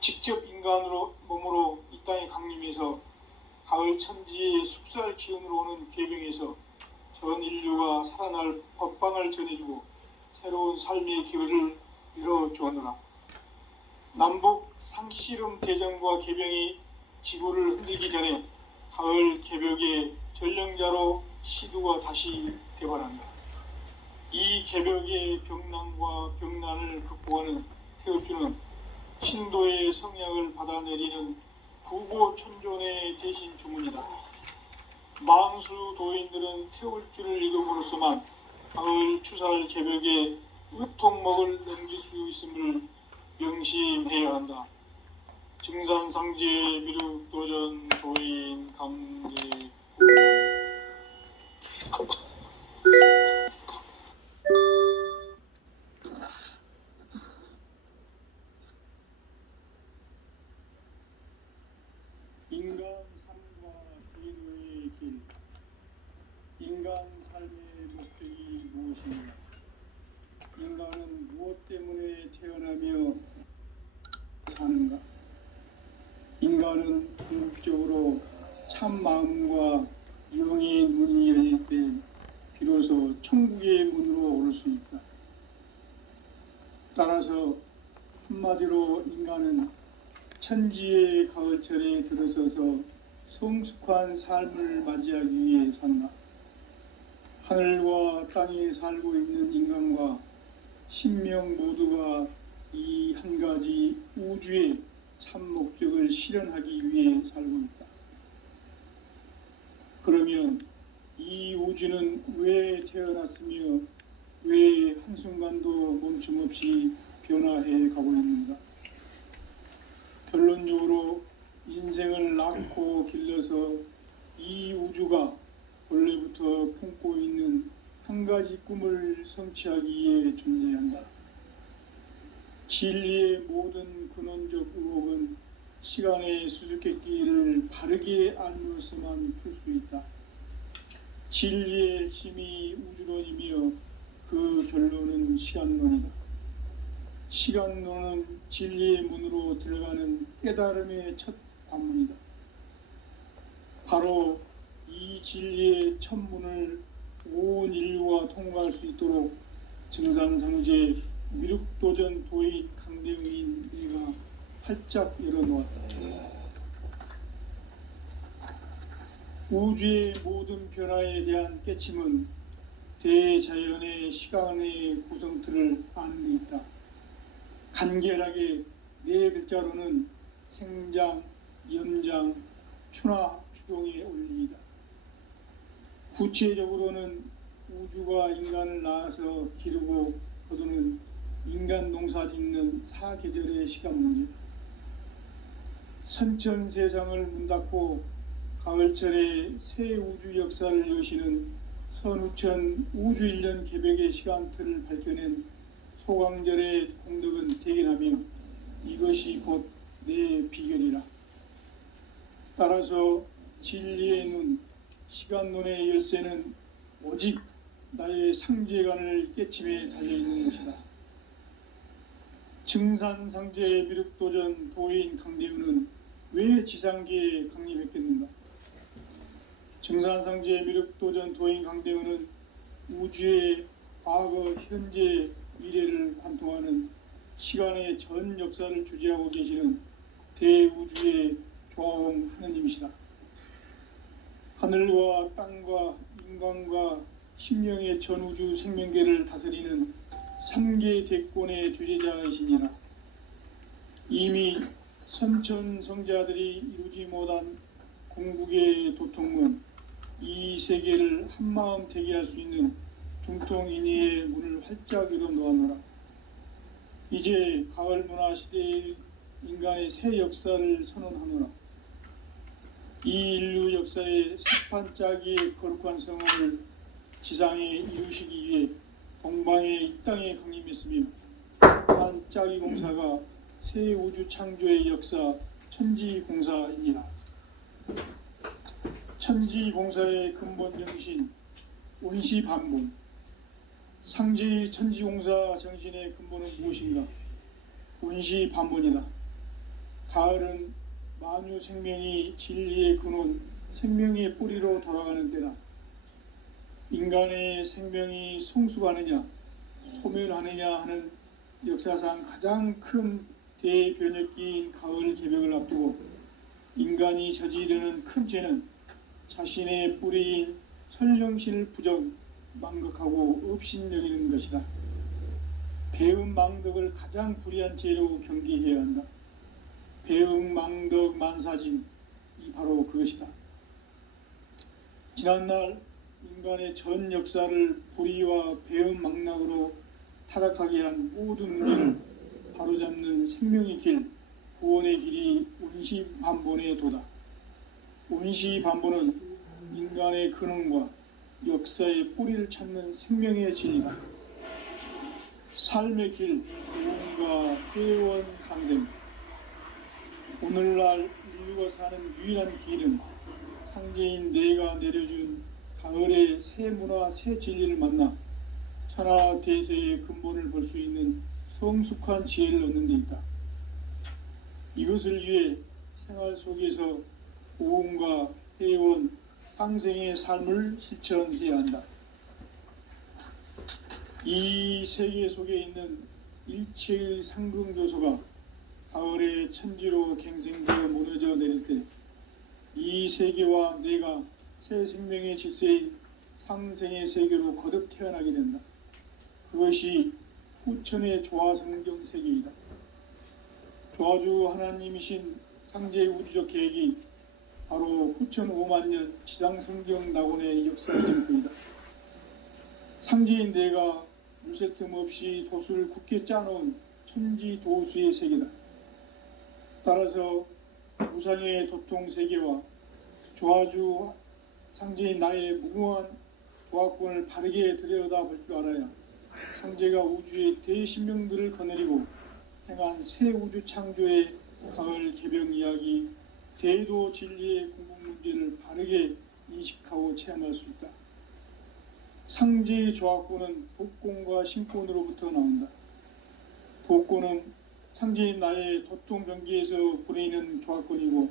직접 인간으로 몸으로 이 땅에 강림해서 가을 천지의 숲살 기운으로 오는 괴병에서 전 인류가 살아날 법방을 전해주고 새로운 삶의 기회를 이뤄주었노라. 남북 상씨름 대전과 괴병이 지구를 흔들기 전에 가을 개벽의 전령자로 시두가 다시 되관한다. 이 개벽의 병난과 병난을 극복하는 태울주는 신도의 성약을 받아내리는 구고천존의 대신 주문이다. 망수 도인들은 태울주를 읽음으로써만 가을 추살 개벽의 으통목을 넘길 수 있음을 명심해야 한다. 증산상제 미륵도전 도인 강제 인간 삶과 기도의 길. 인간 삶의 목적이 무엇인가? 인간은 무엇 때문에 태어나며 사는가? 인간은 궁극적으로 참 마음과 영의 문이 열릴 때 비로소 천국의 문으로 오를 수 있다. 따라서 한마디로 인간은 천지의 가을철에 들어서서 성숙한 삶을 맞이하기 위해 산다. 하늘과 땅에 살고 있는 인간과 신명 모두가 이 한 가지 우주의 참 목적을 실현하기 위해 살고 있다. 그러면 이 우주는 왜 태어났으며 왜 한순간도 멈춤 없이 변화해 가고 있는가? 결론적으로 인생을 낳고 길러서 이 우주가 원래부터 품고 있는 한 가지 꿈을 성취하기 위해 존재한다. 진리의 모든 근원적 의혹은 시간의 수수께끼를 바르게 알므로서만 풀 수 있다. 진리의 핵심이 우주론이며 그 결론은 시간론이다. 시간론은 진리의 문으로 들어가는 깨달음의 첫 관문이다. 바로 이 진리의 첫 문을 온 인류가 통과할 수 있도록 증산상제 미륵도전 도인 강대웅인 내가 활짝 열어놓았다. 우주의 모든 변화에 대한 깨침은 대자연의 시간의 구성틀을 아는 데 있다. 간결하게 네 글자로는 생장, 연장, 추나 추동의 원리이다. 구체적으로는 우주가 인간을 낳아서 기르고 거두는 인간 농사 짓는 사계절의 시간 문제다. 선천 세상을 문 닫고 가을철에 새 우주 역사를 여시는 선우천 우주일년 개벽의 시간틀을 밝혀낸 소강절의 공덕은 대견하며 이것이 곧 내 비결이라. 따라서 진리의 눈, 시간론의 열쇠는 오직 나의 상제관을 깨침에 달려있는 것이다. 증산상제 미륵도전 도인 강대우는 왜 지상계에 강림했겠는가? 증산상제 미륵도전 도인 강대우는 우주의 과거, 현재, 미래를 관통하는 시간의 전 역사를 주재하고 계시는 대우주의 조화원 하느님이시다. 하늘과 땅과 인간과 심령의 전우주 생명계를 다스리는 3계 대권의 주재자이시니라. 이미 선천성자들이 이루지 못한 궁극의 도통은 이 세계를 한마음 되게 할 수 있는 중통인의의 문을 활짝 열어놓았노라. 이제 가을 문화 시대의 인간의 새 역사를 선언하노라. 이 인류 역사의 새판 짜기의 거룩한 성험을 지상에 이루시기 위해 동방의 이 땅에 강림했으며 한 짜기 공사가 새 우주 창조의 역사 천지공사이니라. 천지공사의 근본 정신 온시반본. 상제의 천지공사 정신의 근본은 무엇인가? 온시반본이다. 가을은 만유 생명이 진리의 근원, 생명의 뿌리로 돌아가는 때다. 인간의 생명이 성숙하느냐, 소멸하느냐 하는 역사상 가장 큰 대변혁기인 가을 개벽을 앞두고 인간이 저지르는 큰 죄는 자신의 뿌리인 선령신을 부정, 망각하고 업신여기는 것이다. 배음 망덕을 가장 불의한 죄로 경계해야 한다. 배음 망덕 만사짐이 바로 그것이다. 지난날 인간의 전 역사를 불의와 배음 망락으로 타락하게 한 모든 문제를 바로잡는 생명의 길, 구원의 길이 운시반본의 도다. 운시반본은 인간의 근원과 역사의 뿌리를 찾는 생명의 진리다. 삶의 길, 구원과 회원 상생. 오늘날 인류가 사는 유일한 길은 상제인 내가 내려준 가을의 새 문화, 새 진리를 만나 천하 대세의 근본을 볼 수 있는 성숙한 지혜를 얻는 데 있다. 이것을 위해 생활 속에서 보험과 회원, 상생의 삶을 실천해야 한다. 이 세계 속에 있는 일체의 상승교소가 가을의 천지로 갱생되어 무너져 내릴 때 이 세계와 내가 새 생명의 질서인 상생의 세계로 거듭 태어나게 된다. 그것이 후천의 조화성경 세계이다. 조화주 하나님이신 상제의 우주적 계획이 바로 후천 5만년 지상성경 낙원의 역사적인 것이다. 상제인 내가 물새 틈 없이 도수를 굳게 짜놓은 천지 도수의 세계다. 따라서 무상의 도통 세계와 조화주 상제인 나의 무궁한 조화권을 바르게 들여다볼 줄 알아야 상제가 우주의 대신명들을 거느리고 행한 새 우주 창조의 가을 개벽 이야기, 대도 진리의 궁극 문제를 바르게 인식하고 체험할 수 있다. 상제의 조화권은 독권과 신권으로부터 나온다. 독권은 상제인 나의 도통병기에서 부리는 조화권이고,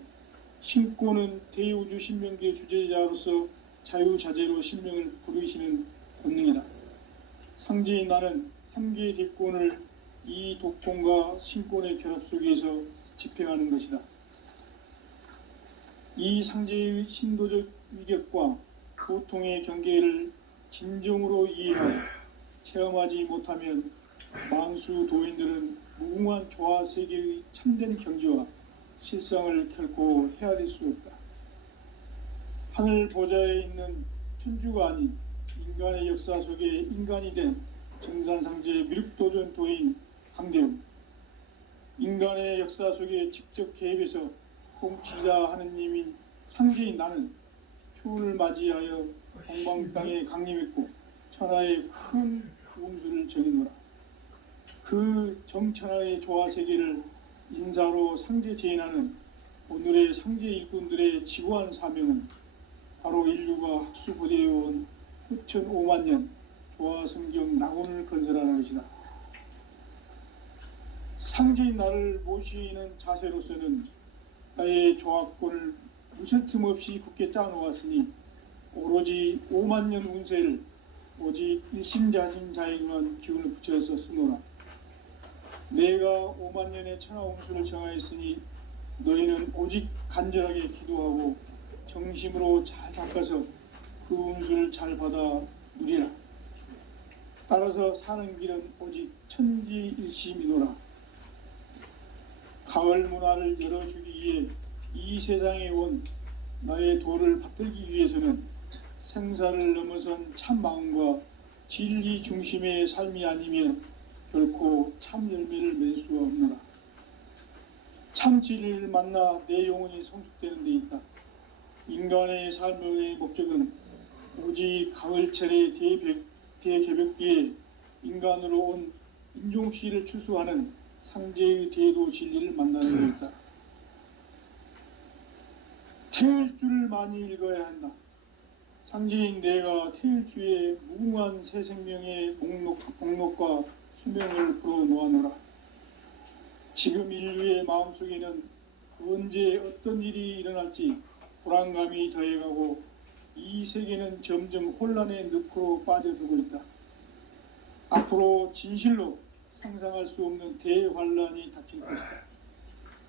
신권은 대우주 신명기의 주제자로서 자유자재로 신명을 부르시는 본능이다. 상제인 나는 3개의 대권을 이 독권과 신권의 결합 속에서 집행하는 것이다. 이 상제의 신도적 위격과 고통의 경계를 진정으로 이해하고 체험하지 못하면 만수 도인들은 무궁한 조화 세계의 참된 경지와 실상을 결코 헤아릴 수 없다. 하늘 보좌에 있는 천주가 아닌 인간의 역사 속에 인간이 된 정산상제의 미륵도전 도인 강대웅, 인간의 역사 속에 직접 개입해서 통치자 하느님인 상제인 나는 추운을 맞이하여 동방 땅에 강림했고 천하의 큰 운수를 정해노라. 그 정천하의 조화 세계를 인사로 상제 제인하는 오늘의 상제 일꾼들의 지구한 사명은 바로 인류가 학수부대해온 후천 5만년 조화성경 낙원을 건설하는 것이다. 상제인 나를 모시는 자세로서는 나의 조화권을 무슨 틈 없이 굳게 짜놓았으니 오로지 5만년 운세를 오직 일심자진 자에게만 기운을 붙여서 쓰노라. 내가 5만년의 천하 운수를 정하였으니 너희는 오직 간절하게 기도하고 정심으로 잘 닦아서 그 운수를 잘 받아 누리라. 따라서 사는 길은 오직 천지일심이노라. 가을 문화를 열어주기 위해 이 세상에 온 나의 도를 받들기 위해서는 생사를 넘어선 참 마음과 진리 중심의 삶이 아니면 결코 참 열매를 맺을 수가 없노라. 참 진리를 만나 내 영혼이 성숙되는 데 있다. 인간의 삶의 목적은 오직 가을철의 대개벽기에 인간으로 온 인종씨를 추수하는 상제의 대도 진리를 만나는 데 있다. 태일 줄을 많이 읽어야 한다. 상제인 내가 태일주의 무궁한 새 생명의 목록과 수명을 풀어놓아노라. 지금 인류의 마음속에는 언제 어떤 일이 일어날지 불안감이 더해가고 이 세계는 점점 혼란의 늪으로 빠져들고 있다. 앞으로 진실로 상상할 수 없는 대환란이 닥칠 것이다.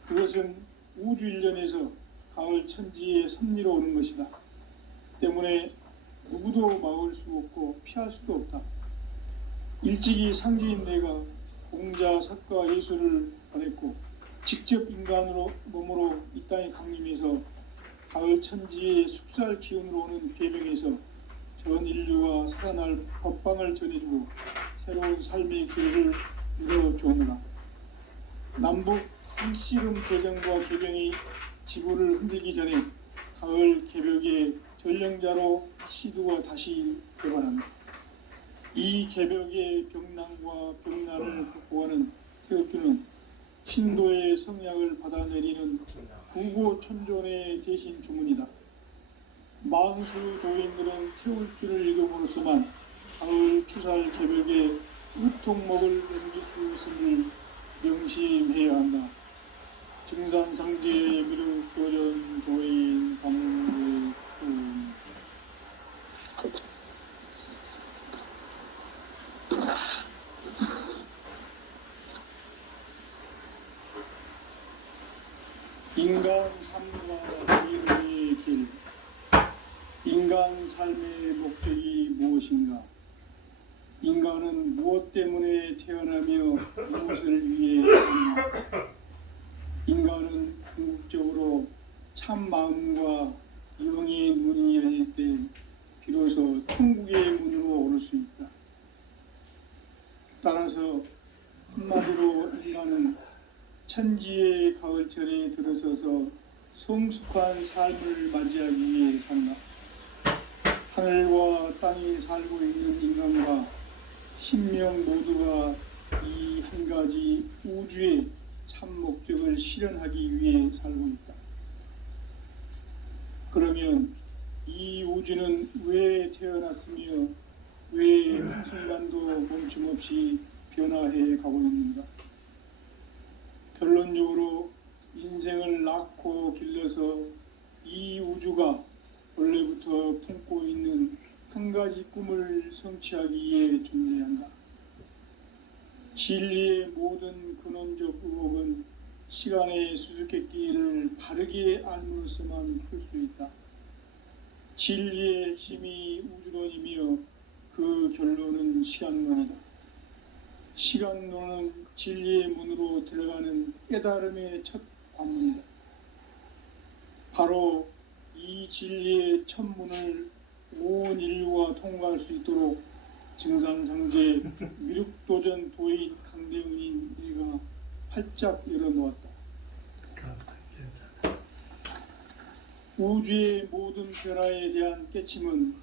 그것은 우주 일전에서 가을 천지의 섭리로 오는 것이다. 때문에 누구도 막을 수 없고 피할 수도 없다. 일찍이 상제인 내가 공자, 석가, 예수를 보냈고 직접 인간으로 몸으로 이 땅에 강림해서 가을 천지의 숲살 기운으로 오는 계명에서 전 인류가 살아날 법방을 전해주고 새로운 삶의 길을 열어주오노라. 남북 상씨름 대전과 개병이 지구를 흔들기 전에 가을 개벽의 전령자로 시두가 다시 개발한다. 이 개벽의 병난과 병난을 극복하는 태극기는 신도의 성약을 받아내리는 구고천존의 대신 주문이다. 만수 도인들은 태울 줄을 읽음으로써만 가을 추살 개벽의 으통목을 넘길 수 있음을 명심해야 한다. 증산상제 미륵 도전 도인 감무의 인간 삶과 이름의 길. 인간 삶의 목적이 무엇인가? 인간은 무엇 때문에 태어나며 무엇을 위해 사는가? 인간은 궁극적으로 참 마음과 영의 눈이 열릴 때 비로소 천국의 문으로 오를 수 있다. 따라서 한마디로 인간은 천지의 가을철에 들어서서 성숙한 삶을 맞이하기 위해 산다. 하늘과 땅에 살고 있는 인간과 신명 모두가 이 한 가지 우주의 참 목적을 실현하기 위해 살고 있다. 그러면 이 우주는 왜 태어났으며 왜 한순간도 멈춤없이 변화해 가고 있는가? 결론적으로 인생을 낳고 길러서 이 우주가 원래부터 품고 있는 한 가지 꿈을 성취하기 위해 존재한다. 진리의 모든 근원적 의혹은 시간의 수수께끼를 바르게 알므로서만 풀 수 있다. 진리의 핵심이 우주론이며 그 결론은 시간론이다. 시간론은 진리의 문으로 들어가는 깨달음의 첫 관문이다. 바로 이 진리의 첫 문을 온 인류가 통과할 수 있도록 증산상제 미륵도전 도인 강대훈인 내가 활짝 열어놓았다. 우주의 모든 변화에 대한 깨침은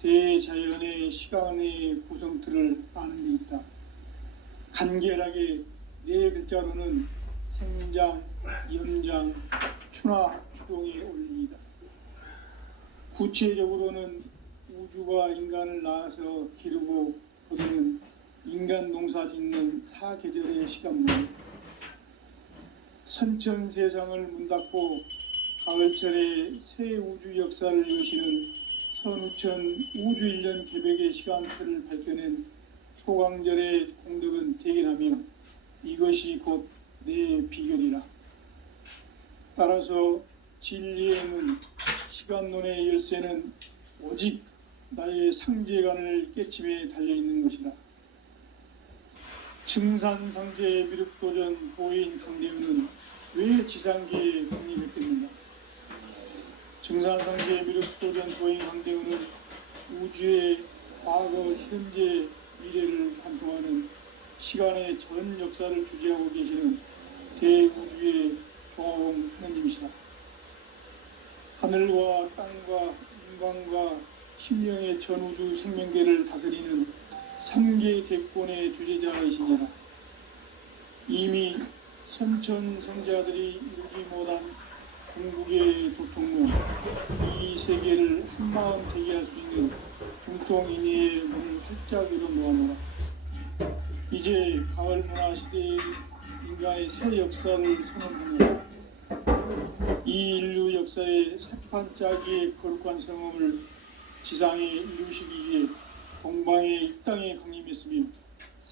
대자연의 시간의 구성틀을 아는 데 있다. 간결하게 네 글자로는 생장, 연장, 추나 추동의 원리이다. 구체적으로는 우주가 인간을 낳아서 기르고 거두는 인간 농사 짓는 사계절의 시간문, 선천 세상을 문닫고 가을철에 새 우주 역사를 여시는 선우천 우주일년 개벽의 시간틀을 밝혀낸 소강절의 공덕은 대견하며 이것이 곧 내 비결이라. 따라서 진리의 문, 시간론의 열쇠는 오직 나의 상제관을 깨침에 달려있는 것이다. 증산상제 미륵도전 도인 강대훈은 왜 지상계에 독립했겠는가? 증산상제 미륵도전 도인 강대훈은 우주의 과거, 현재, 미래를 관통하는 시간의 전 역사를 주재하고 계시는 대우주의 조화홍 하느님이시다. 하늘과 땅과 인간과 심령의 전우주 생명계를 다스리는 삼계 대권의 주제자이시니라. 이미 선천성자들이 이루지 못한 궁극의 도통문, 이 세계를 한마음 되게 할 수 있는 중통인의의 문을 활짝 열어놓아노라. 이제 가을 문화 시대의 인간의 새 역사를 선언하노라. 이 인류 역사의 새판짜기의 거룩한 성험을 지상에 이루시기 위해 동방의 이 땅에 강림했으며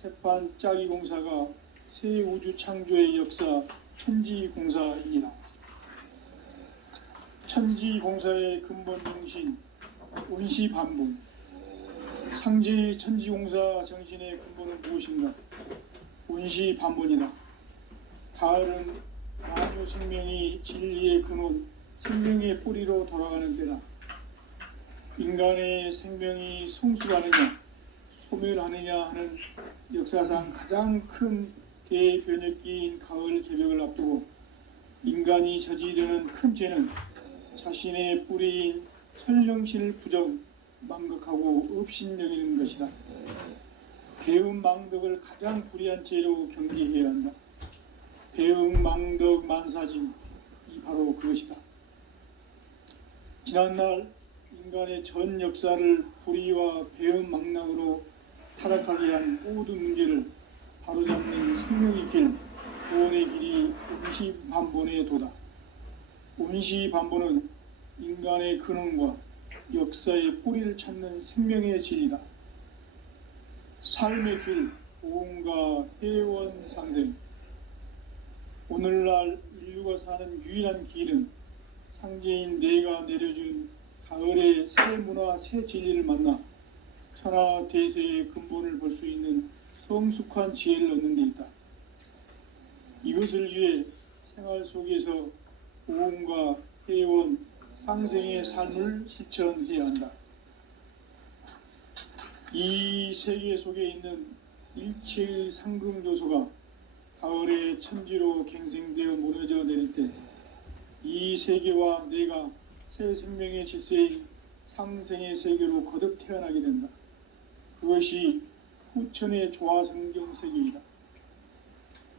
새판짜기 공사가 새 우주 창조의 역사 천지공사이니라. 천지공사의 근본 정신 운시반본. 상제의 천지공사 정신의 근본은 무엇인가? 운시반본이다. 가을은 만유 생명이 진리의 근원, 생명의 뿌리로 돌아가는 때다. 인간의 생명이 성숙하느냐, 소멸하느냐 하는 역사상 가장 큰 대변혁기인 가을 개벽을 앞두고 인간이 저지르는 큰 죄는 자신의 뿌리인 설령신을 부정, 망각하고 업신여기는 것이다. 배음 망덕을 가장 불의한 죄로 경계해야 한다. 배음 망덕 만사짐이 바로 그것이다. 지난날 인간의 전 역사를 불의와 배음 망락으로 타락하게 한 모든 문제를 바로잡는 생명의 길, 구원의 길이 운시반본의 도다. 운시반본은 인간의 근원과 역사의 뿌리를 찾는 생명의 진리다. 삶의 길, 보험과 회원 상생. 오늘날 인류가 사는 유일한 길은 상제인 내가 내려준 가을의 새 문화, 새 진리를 만나 천하 대세의 근본을 볼 수 있는 성숙한 지혜를 얻는 데 있다. 이것을 위해 생활 속에서 보험과 회원, 상생의 삶을 실천해야 한다. 이 세계 속에 있는 일체의 상금 요소가 가을의 천지로 갱생되어 무너져 내릴 때 이 세계와 내가 새 생명의 질서인 상생의 세계로 거듭 태어나게 된다. 그것이 후천의 조화성경 세계이다.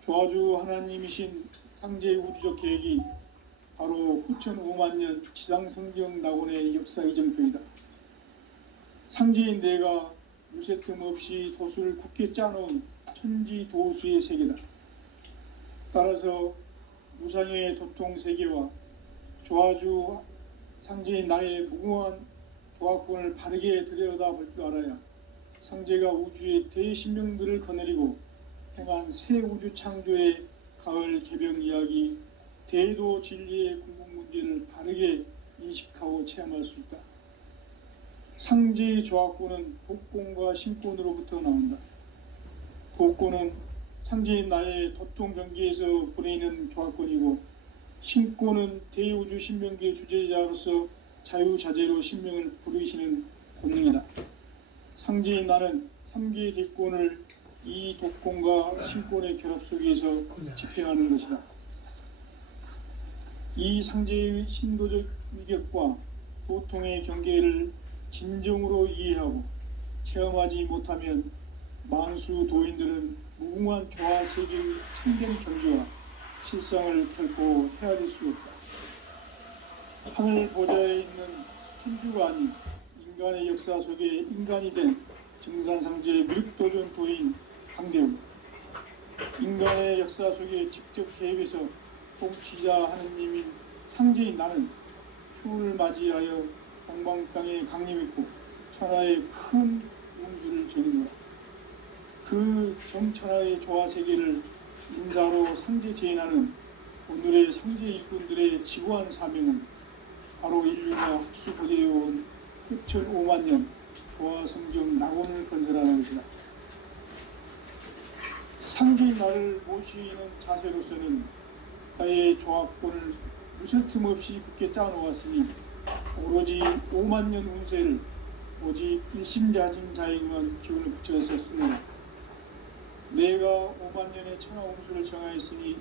조화주 하나님이신 상제의 우주적 계획이 바로 후천 5만년 지상성경 낙원의 역사 이정표이다. 상제인 내가 무쇠틈 없이 도수를 굳게 짜놓은 천지 도수의 세계다. 따라서 무상의 도통 세계와 조화주 상제인 나의 무궁한 조화권을 바르게 들여다볼 줄 알아야 상제가 우주의 대신명들을 거느리고 행한 새 우주 창조의 가을 개병 이야기, 대도 진리의 궁극 문제를 바르게 인식하고 체험할 수 있다. 상제의 조화권은 복권과 신권으로부터 나온다. 복권은 상제인 나의 도통 경계에서 부리는 조화권이고, 신권은 대우주 신명기의 주제자로서 자유자재로 신명을 부르시는 권능이다. 상제인 나는 3개의 대권을 이 독권과 신권의 결합 속에서 집행하는 것이다. 이 상제의 신도적 위격과 도통의 경계를 진정으로 이해하고 체험하지 못하면 만수 도인들은 무궁한 조화 세계의 참된 경지와 실상을 결코 헤아릴 수 없다. 하늘 보좌에 있는 천주가 아닌 인간의 역사 속에 인간이 된 증산상제의 미륵도전 도인 강대우, 인간의 역사 속에 직접 개입해서 통치자 하느님인 상제인 나는 추운을 맞이하여 동방 땅에 강림했고 천하의 큰 운수를 적인 거야. 그 정천하의 조화세계를 인사로 상제 재현하는 오늘의 상제 일꾼들의 지구한 사명은 바로 인류가 학수고대해온 6,5만년 조화성경 낙원을 건설하는 것이다. 상제인 나를 모시는 자세로서는 나의 조합권을 무슨 틈 없이 굳게 짜놓았으니 오로지 5만년 운세를 오직 일심자진 자에게만 기운을 붙였었습니다. 내가 5만년의 천하 운수를 정하였으니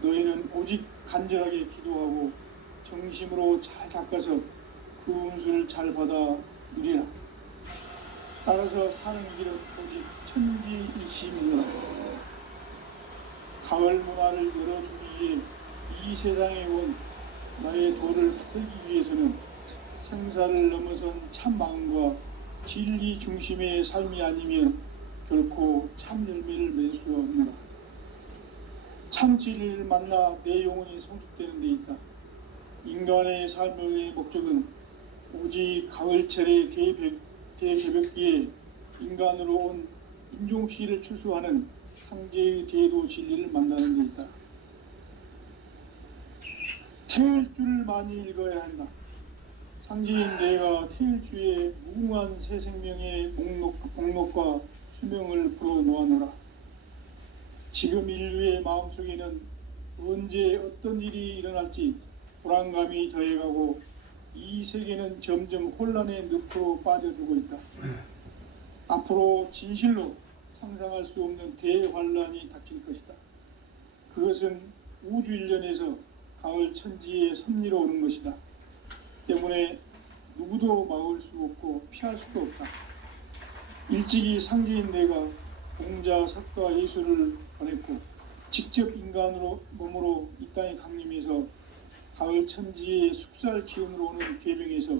너희는 오직 간절하게 기도하고 정심으로 잘 닦아서 그 운수를 잘 받아 누리라. 따라서 사는 길은 오직 천지일심이라. 가을 문화를 열어주기 위해 이 세상에 온 나의 도를 붙들기 위해서는 생사를 넘어선 참 마음과 진리 중심의 삶이 아니면 결코 참 열매를 맺을 수가 없노라. 참 진리를 만나 내 영혼이 성숙되는 데 있다. 인간의 삶의 목적은 오직 가을철의 대개벽기에 인간으로 온 인종시를 추수하는 상제의 대도 진리를 만나는 데 있다. 태일주를 많이 읽어야 한다. 상제인 내가 태일주의 무궁한 새 생명의 목록과 수명을 풀어놓아노라. 지금 인류의 마음속에는 언제 어떤 일이 일어날지 불안감이 더해가고 이 세계는 점점 혼란의 늪으로 빠져들고 있다. 앞으로 진실로 상상할 수 없는 대환란이 닥칠 것이다. 그것은 우주 일련에서 가을 천지의 섭리로 오는 것이다. 때문에 누구도 막을 수 없고 피할 수도 없다. 일찍이 상제인 내가 공자, 석가, 예수를 보냈고 직접 인간으로 몸으로 이 땅에 강림해서 가을 천지의 숙살 기운으로 오는 계병에서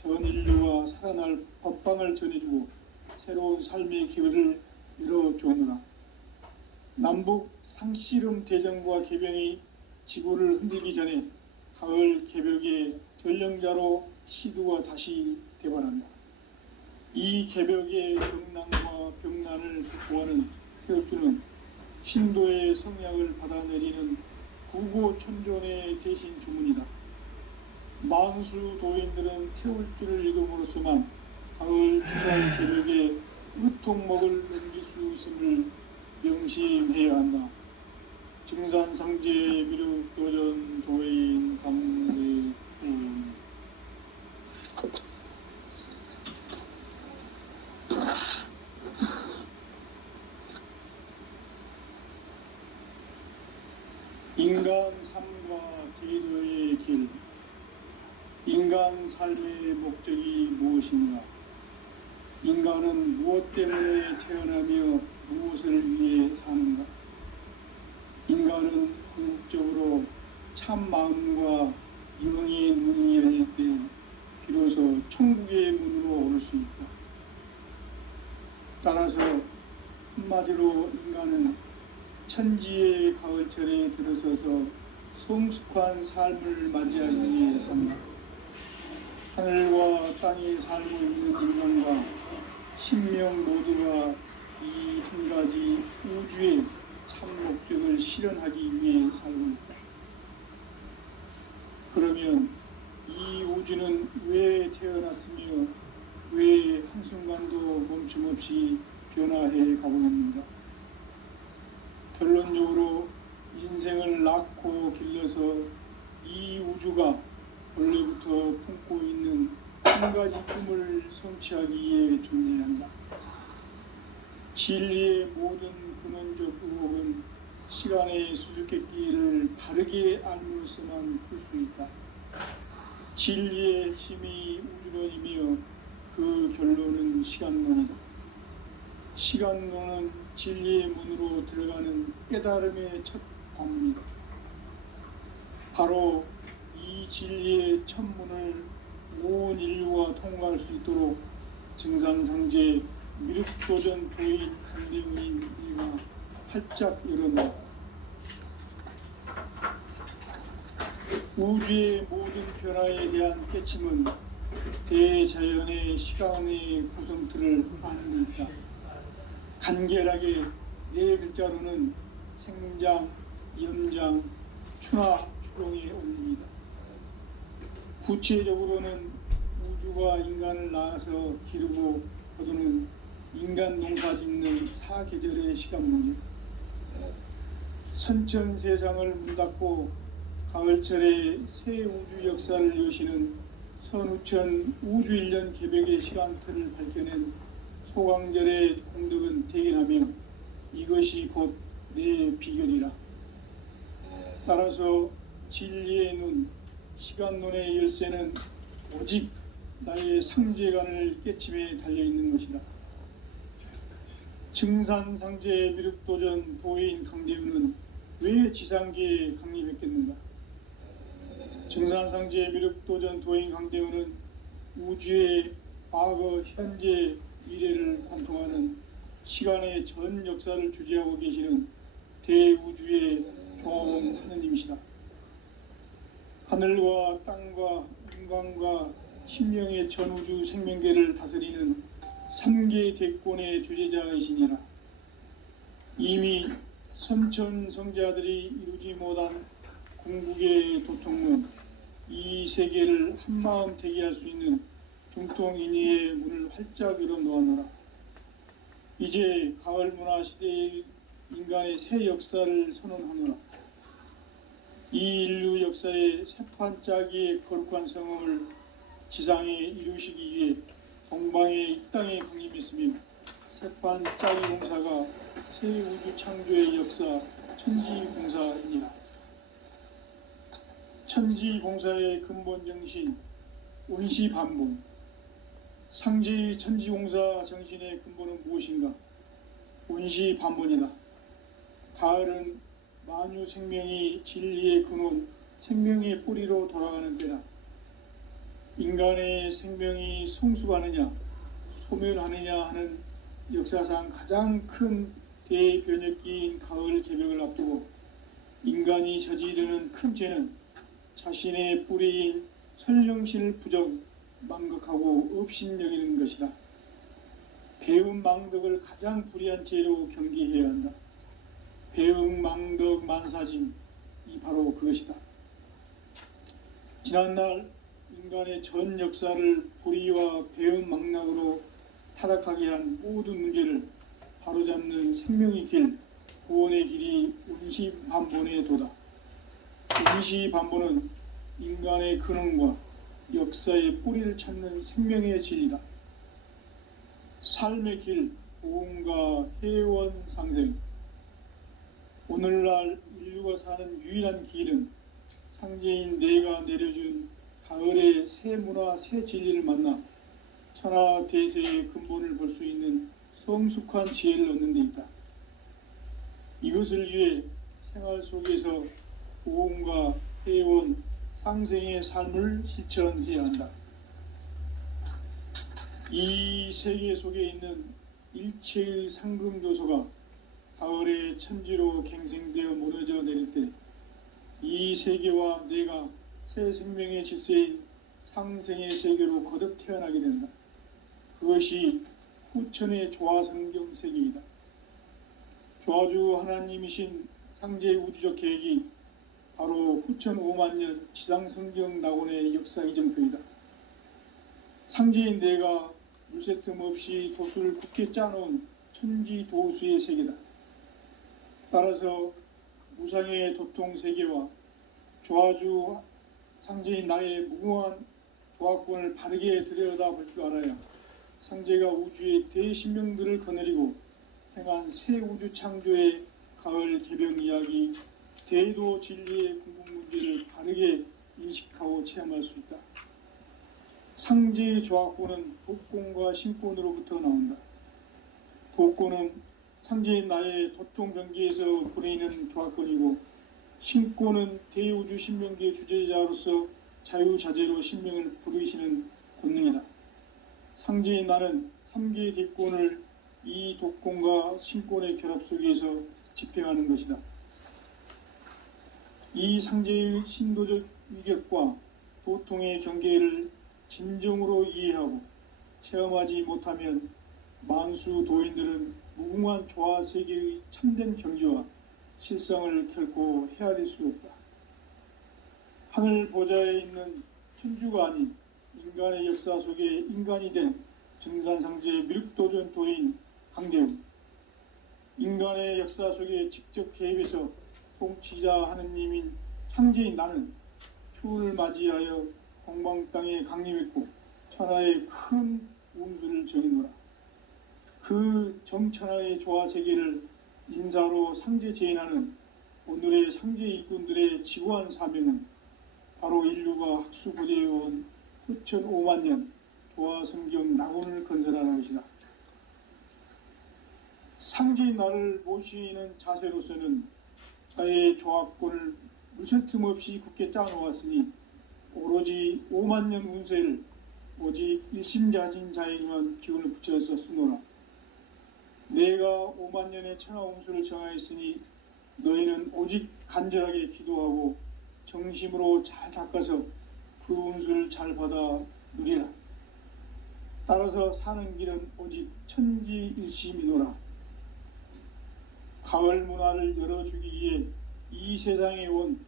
전 인류와 살아날 법방을 전해주고 새로운 삶의 기회를 열어주오노라. 남북 상씨름 대전과 계병이 지구를 흔들기 전에 가을 개벽의 전령자로 시두가 다시 대발한다. 이 개벽의 병난과 병난을 극복하는 태엽주는 신도의 성약을 받아내리는 구고천존의 대신 주문이다. 만수 도인들은 태울주를 읽음으로써만 가을 주살 개벽의 으통목을 넘길 수 있음을 명심해야 한다. 증산상제 미륵도전 도인 강대군. 인간 삶과 대도의 길. 인간 삶의 목적이 무엇인가? 인간은 무엇 때문에 태어나며 무엇을 위해 사는가? 인간은 궁극적으로 참 마음과 영의 문이 열릴 때 비로소 천국의 문으로 오를 수 있다. 따라서 한마디로 인간은 천지의 가을철에 들어서서 성숙한 삶을 맞이하기 위해 산다. 하늘과 땅에 살고 있는 인간과 신명 모두가 이 한 가지 우주의 참 목적을 실현하기 위해 살고 있다. 그러면 이 우주는 왜 태어났으며 왜 한순간도 멈춤없이 변화해 가고 있는가? 결론적으로 인생을 낳고 길러서 이 우주가 원래부터 품고 있는 한 가지 꿈을 성취하기 위해 존재한다. 진리의 모든 근원적 의혹은 시간의 수수께끼를 바르게 알므로서만 풀 수 있다. 진리의 핵심이 우주론이며 그 결론은 시간론이다. 시간론은 진리의 문으로 들어가는 깨달음의 첫 관문이다. 바로 이 진리의 첫 문을 온 인류가 통과할 수 있도록 증산상제 미륵도전 도인 강대우인 이가 활짝 열어놓았다. 우주의 모든 변화에 대한 깨침은 대자연의 시간의 구성틀을 아는 데 있다. 간결하게 네 글자로는 생장, 염장, 추나 추동에 올립니다. 구체적으로는 우주가 인간을 낳아서 기르고 거두는 인간 농사 짓는 사계절의 시간 문제. 선천 세상을 문 닫고 가을철에 새 우주 역사를 여시는 선우천 우주일년 개벽의 시간틀을 밝혀낸 소강절의 공덕은 대견하며 이것이 곧 내 비결이라. 따라서 진리의 눈, 시간론의 열쇠는 오직 나의 상제관을 깨침에 달려있는 것이다. 증산상제 미륵도전 도인 강대우는 왜 지상계에 강림했겠는가? 증산상제 미륵도전 도인 강대우는 우주의 과거, 현재, 미래를 관통하는 시간의 전 역사를 주재하고 계시는 대우주의 종합원 하느님이시다. 하늘과 땅과 인간과 심령의 전우주 생명계를 다스리는 삼계 대권의 주제자이시니라. 이미 선천성자들이 이루지 못한 궁극의 도통문, 이 세계를 한마음 되게 할 수 있는 중통인의의 문을 활짝 열어 놓아노라. 이제 가을 문화 시대의 인간의 새 역사를 선언하노라. 이 인류 역사의 새판짜기의 거룩한 성음을 지상에 이루시기 위해 동방의 이 땅에 강림했으며, 새판짜기 공사가 새 우주 창조의 역사 천지공사이니라. 천지공사의 근본 정신 운시반본, 상제의 천지공사 정신의 근본은 무엇인가? 운시반본이다. 가을은 만유 생명이 진리의 근원, 생명의 뿌리로 돌아가는 때다. 인간의 생명이 성숙하느냐 소멸하느냐 하는 역사상 가장 큰 대변혁기인 가을 개벽을 앞두고 인간이 저지르는 큰 죄는 자신의 뿌리인 선령신을 부정 망극하고 업신여기는 것이다. 배음 망덕을 가장 불의한 죄로 경계해야 한다. 배음 망덕 만사진, 이 바로 그것이다. 지난날 인간의 전 역사를 불의와 배음 망락으로 타락하게 한 모든 문제를 바로잡는 생명의 길, 구원의 길이 운시반본의 도다. 운시반본은 인간의 근원과 역사의 뿌리를 찾는 생명의 진리다. 삶의 길, 보험과 회원 상생. 오늘날 인류가 사는 유일한 길은 상제인 내가 내려준 가을의 새 문화, 새 진리를 만나 천하 대세의 근본을 볼 수 있는 성숙한 지혜를 얻는 데 있다. 이것을 위해 생활 속에서 보험과 회원, 상생의 삶을 실천해야 한다. 이 세계 속에 있는 일체의 상금 요소가 가을의 천지로 갱생되어 무너져 내릴 때 이 세계와 내가 새 생명의 질서인 상생의 세계로 거듭 태어나게 된다. 그것이 후천의 조화성경 세계이다. 조화주 하나님이신 상제 우주적 계획이 바로 후천 5만년 지상성경 낙원의 역사 이정표이다. 상제인 내가 물새 틈 없이 도수를 굳게 짜놓은 천지도수의 세계다. 따라서 무상의 도통세계와 조화주 상제인 나의 무궁한 조화권을 바르게 들여다볼 줄 알아야 상제가 우주의 대신명들을 거느리고 행한 새 우주 창조의 가을 개병 이야기, 대도 진리의 궁극 문제를 바르게 인식하고 체험할 수 있다. 상제의 조화권은 도권과 신권으로부터 나온다. 도권은 상제인 나의 도통 경계에서 부리는 조화권이고, 신권은 대우주 신명계의 주제자로서 자유자재로 신명을 부르시는 권능이다. 상제인 나는 3개의 뒷권을 이 도권과 신권의 결합 속에서 집행하는 것이다. 이 상제의 신도적 위격과 도통의 경계를 진정으로 이해하고 체험하지 못하면 만수 도인들은 무궁한 조화 세계의 참된 경지와 실상을 결코 헤아릴 수 없다. 하늘 보좌에 있는 천주가 아닌 인간의 역사 속에 인간이 된 증산상제의 미륵도전 도인 강대웅, 인간의 역사 속에 직접 개입해서 통치자 하느님인 상제인 나는 추운을 맞이하여 동방 땅에 강림했고 천하의 큰 운수를 정해노라. 그 정천하의 조화세계를 인사로 상제 제인하는 오늘의 상제 일꾼들의 지구한 사명은 바로 인류가 학수고대해온 후천 5만년 조화성경 낙원을 건설하는 것이다. 상제인 나를 모시는 자세로서는 나의 조합권을 물새 틈 없이 굳게 짜놓았으니 오로지 5만년 운세를 오직 일심자진 자에게만 기운을 붙여서 쓰노라. 내가 5만년의 천하 운수를 정하였으니 너희는 오직 간절하게 기도하고 정심으로 잘 닦아서 그 운수를 잘 받아 누리라. 따라서 사는 길은 오직 천지일심이노라. 가을 문화를 열어주기 위해 이 세상에 온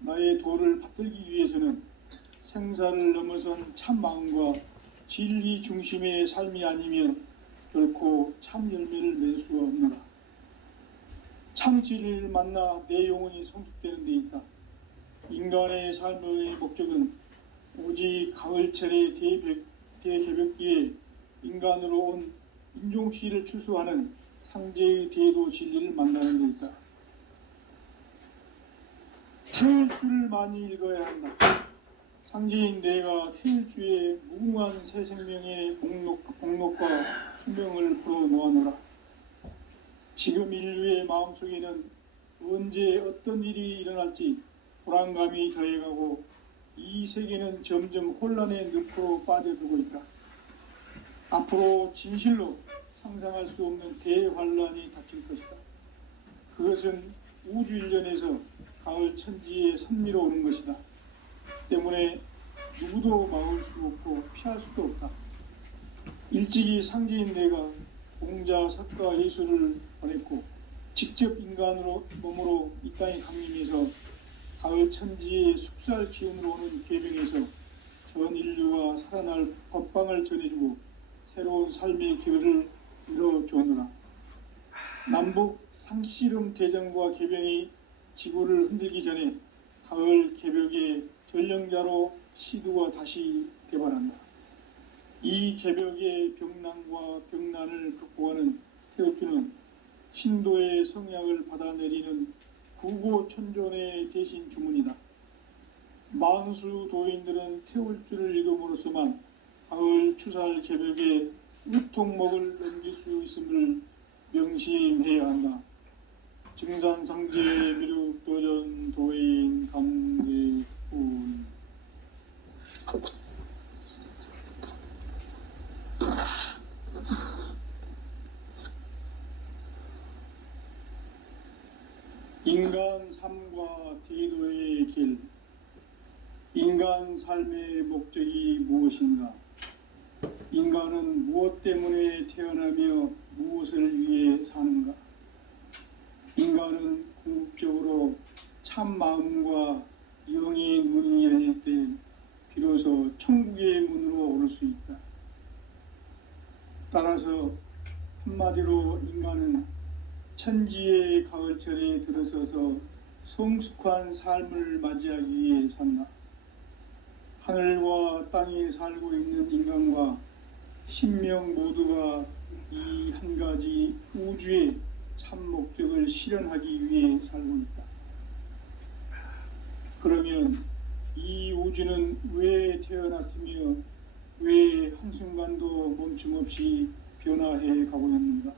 나의 도를 받들기 위해서는 생사를 넘어선 참 마음과 진리 중심의 삶이 아니면 결코 참 열매를 맺을 수가 없노라. 참 진리를 만나 내 영혼이 성숙되는 데 있다. 인간의 삶의 목적은 오직 가을철의 대개벽기에 인간으로 온 인종씨를 추수하는 상제의 대도 진리를 만나는 데 있다. 태울 줄을 많이 읽어야 한다. 상제인 내가 태울 주의 무궁한 새 생명의 공록과 수명을 불어놓아노라. 지금 인류의 마음속에는 언제 어떤 일이 일어날지 불안감이 더해가고 이 세계는 점점 혼란의 늪으로 빠져들고 있다. 앞으로 진실로 상상할 수 없는 대환란이 닥칠 것이다. 그것은 우주 일전에서 가을 천지의 섭리로 오는 것이다. 때문에 누구도 막을 수 없고 피할 수도 없다. 일찍이 상제인 내가 공자, 석가, 예수를 보냈고 직접 인간으로 몸으로 이 땅에 강림해서 가을 천지의 숲살 기운으로 오는 계병에서 전 인류가 살아날 법방을 전해주고 새로운 삶의 기회를 이뤄주느라. 남북 상씨름 대전과 계병이 지구를 흔들기 전에 가을 개벽의 전령자로 시두가 다시 개발한다. 이 개벽의 병난과 병난을 극복하는 태울주는 신도의 성약을 받아내리는 구고천존의 대신 주문이다. 만수 도인들은 태울주를 읽음으로써만 가을 추살 개벽의 유통목을 넘길 수 있음을 명심해야 한다. 증산성제 미륵도전 도인 강대훈. 인간 삶과 대도의 길. 인간 삶의 목적이 무엇인가? 인간은 무엇 때문에 태어나며 무엇을 위해 사는가? 인간은 궁극적으로 참 마음과 영의 문이 열릴 때 비로소 천국의 문으로 오를 수 있다. 따라서 한마디로 인간은 천지의 가을철에 들어서서 성숙한 삶을 맞이하기 위해 산다. 하늘과 땅에 살고 있는 인간과 신명 모두가 이 한 가지 우주의 참 목적을 실현하기 위해 살고 있다. 그러면 이 우주는 왜 태어났으며 왜 한순간도 멈춤없이 변화해 가고 있는가?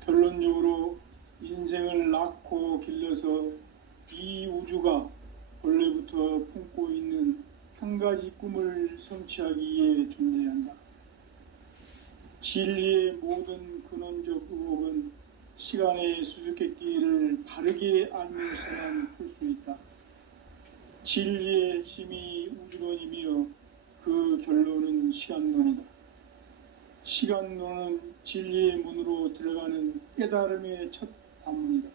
결론적으로 인생을 낳고 길러서 이 우주가 본래부터 품고 있는 한 가지 꿈을 성취하기 위해 존재한다. 진리의 모든 근원적 의혹은 시간의 수수께끼를 바르게 알면서만 풀 수 있다. 진리의 핵심이 우주론이며 그 결론은 시간론이다. 시간론은 진리의 문으로 들어가는 깨달음의 첫 관문이다.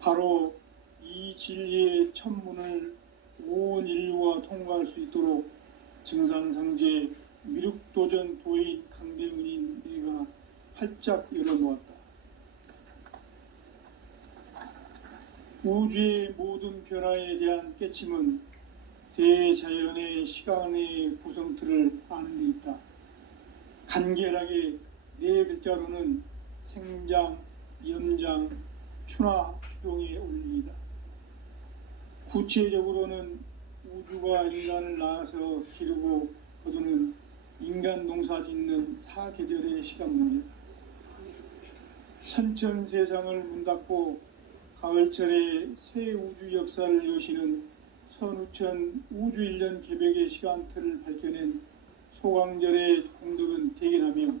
바로 이 진리의 첫 문을 온 인류가 통과할 수 있도록 증산성제 미륵도전 도인 강대훈인 내가 활짝 열어놓았다. 우주의 모든 변화에 대한 깨침은 대자연의 시간의 구성틀을 아는 데 있다. 간결하게 네 글자로는 생장, 연장, 추나 추동의 원리이다. 구체적으로는 우주가 인간을 낳아서 기르고 거두는 인간 농사 짓는 사계절의 시간 문제다. 선천 세상을 문 닫고 가을철에 새 우주 역사를 여시는 선우천 우주 1년 개벽의 시간틀을 밝혀낸 소강절의 공덕은 대견하며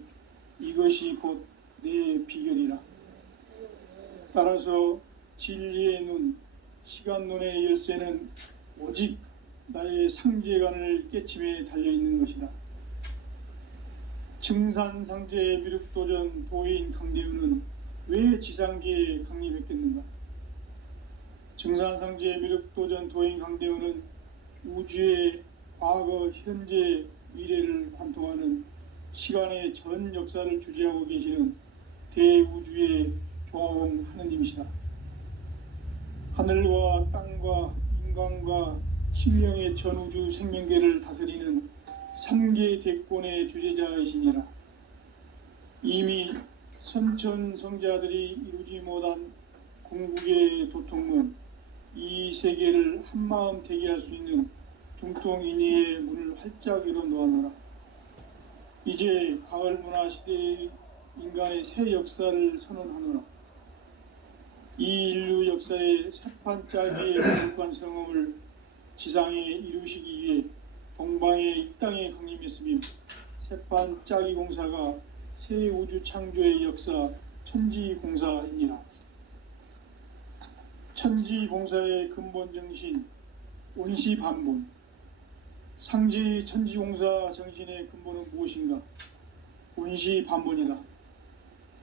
이것이 곧 내 비결이라. 따라서 진리의 눈, 시간론의 열쇠는 오직 나의 상제관을 깨침에 달려있는 것이다. 증산상제 미륵도전 도인 강대우는 왜 지상계에 강림했겠는가? 증산상제 미륵도전 도인 강대우는 우주의 과거, 현재, 미래를 관통하는 시간의 전 역사를 주재하고 계시는 대우주의 조화원 하느님이시다. 하늘과 땅과 인간과 신명의 전우주 생명계를 다스리는 3개 대권의 주재자이시니라. 이미 선천성자들이 이루지 못한 궁극의 도통문, 이 세계를 한마음 되게 할 수 있는 중통인의의 문을 활짝 열어 놓아노라. 이제 가을 문화 시대의 인간의 새 역사를 선언하노라. 이 인류 역사의 새판 짜기의 거룩한 성험을 지상에 이루시기 위해 동방의 이 땅에 강림했으며, 새판 짜기 공사가 새 우주 창조의 역사 천지공사이니라. 천지공사의 근본 정신 온시반본, 상제의 천지공사 정신의 근본은 무엇인가? 온시반본이다.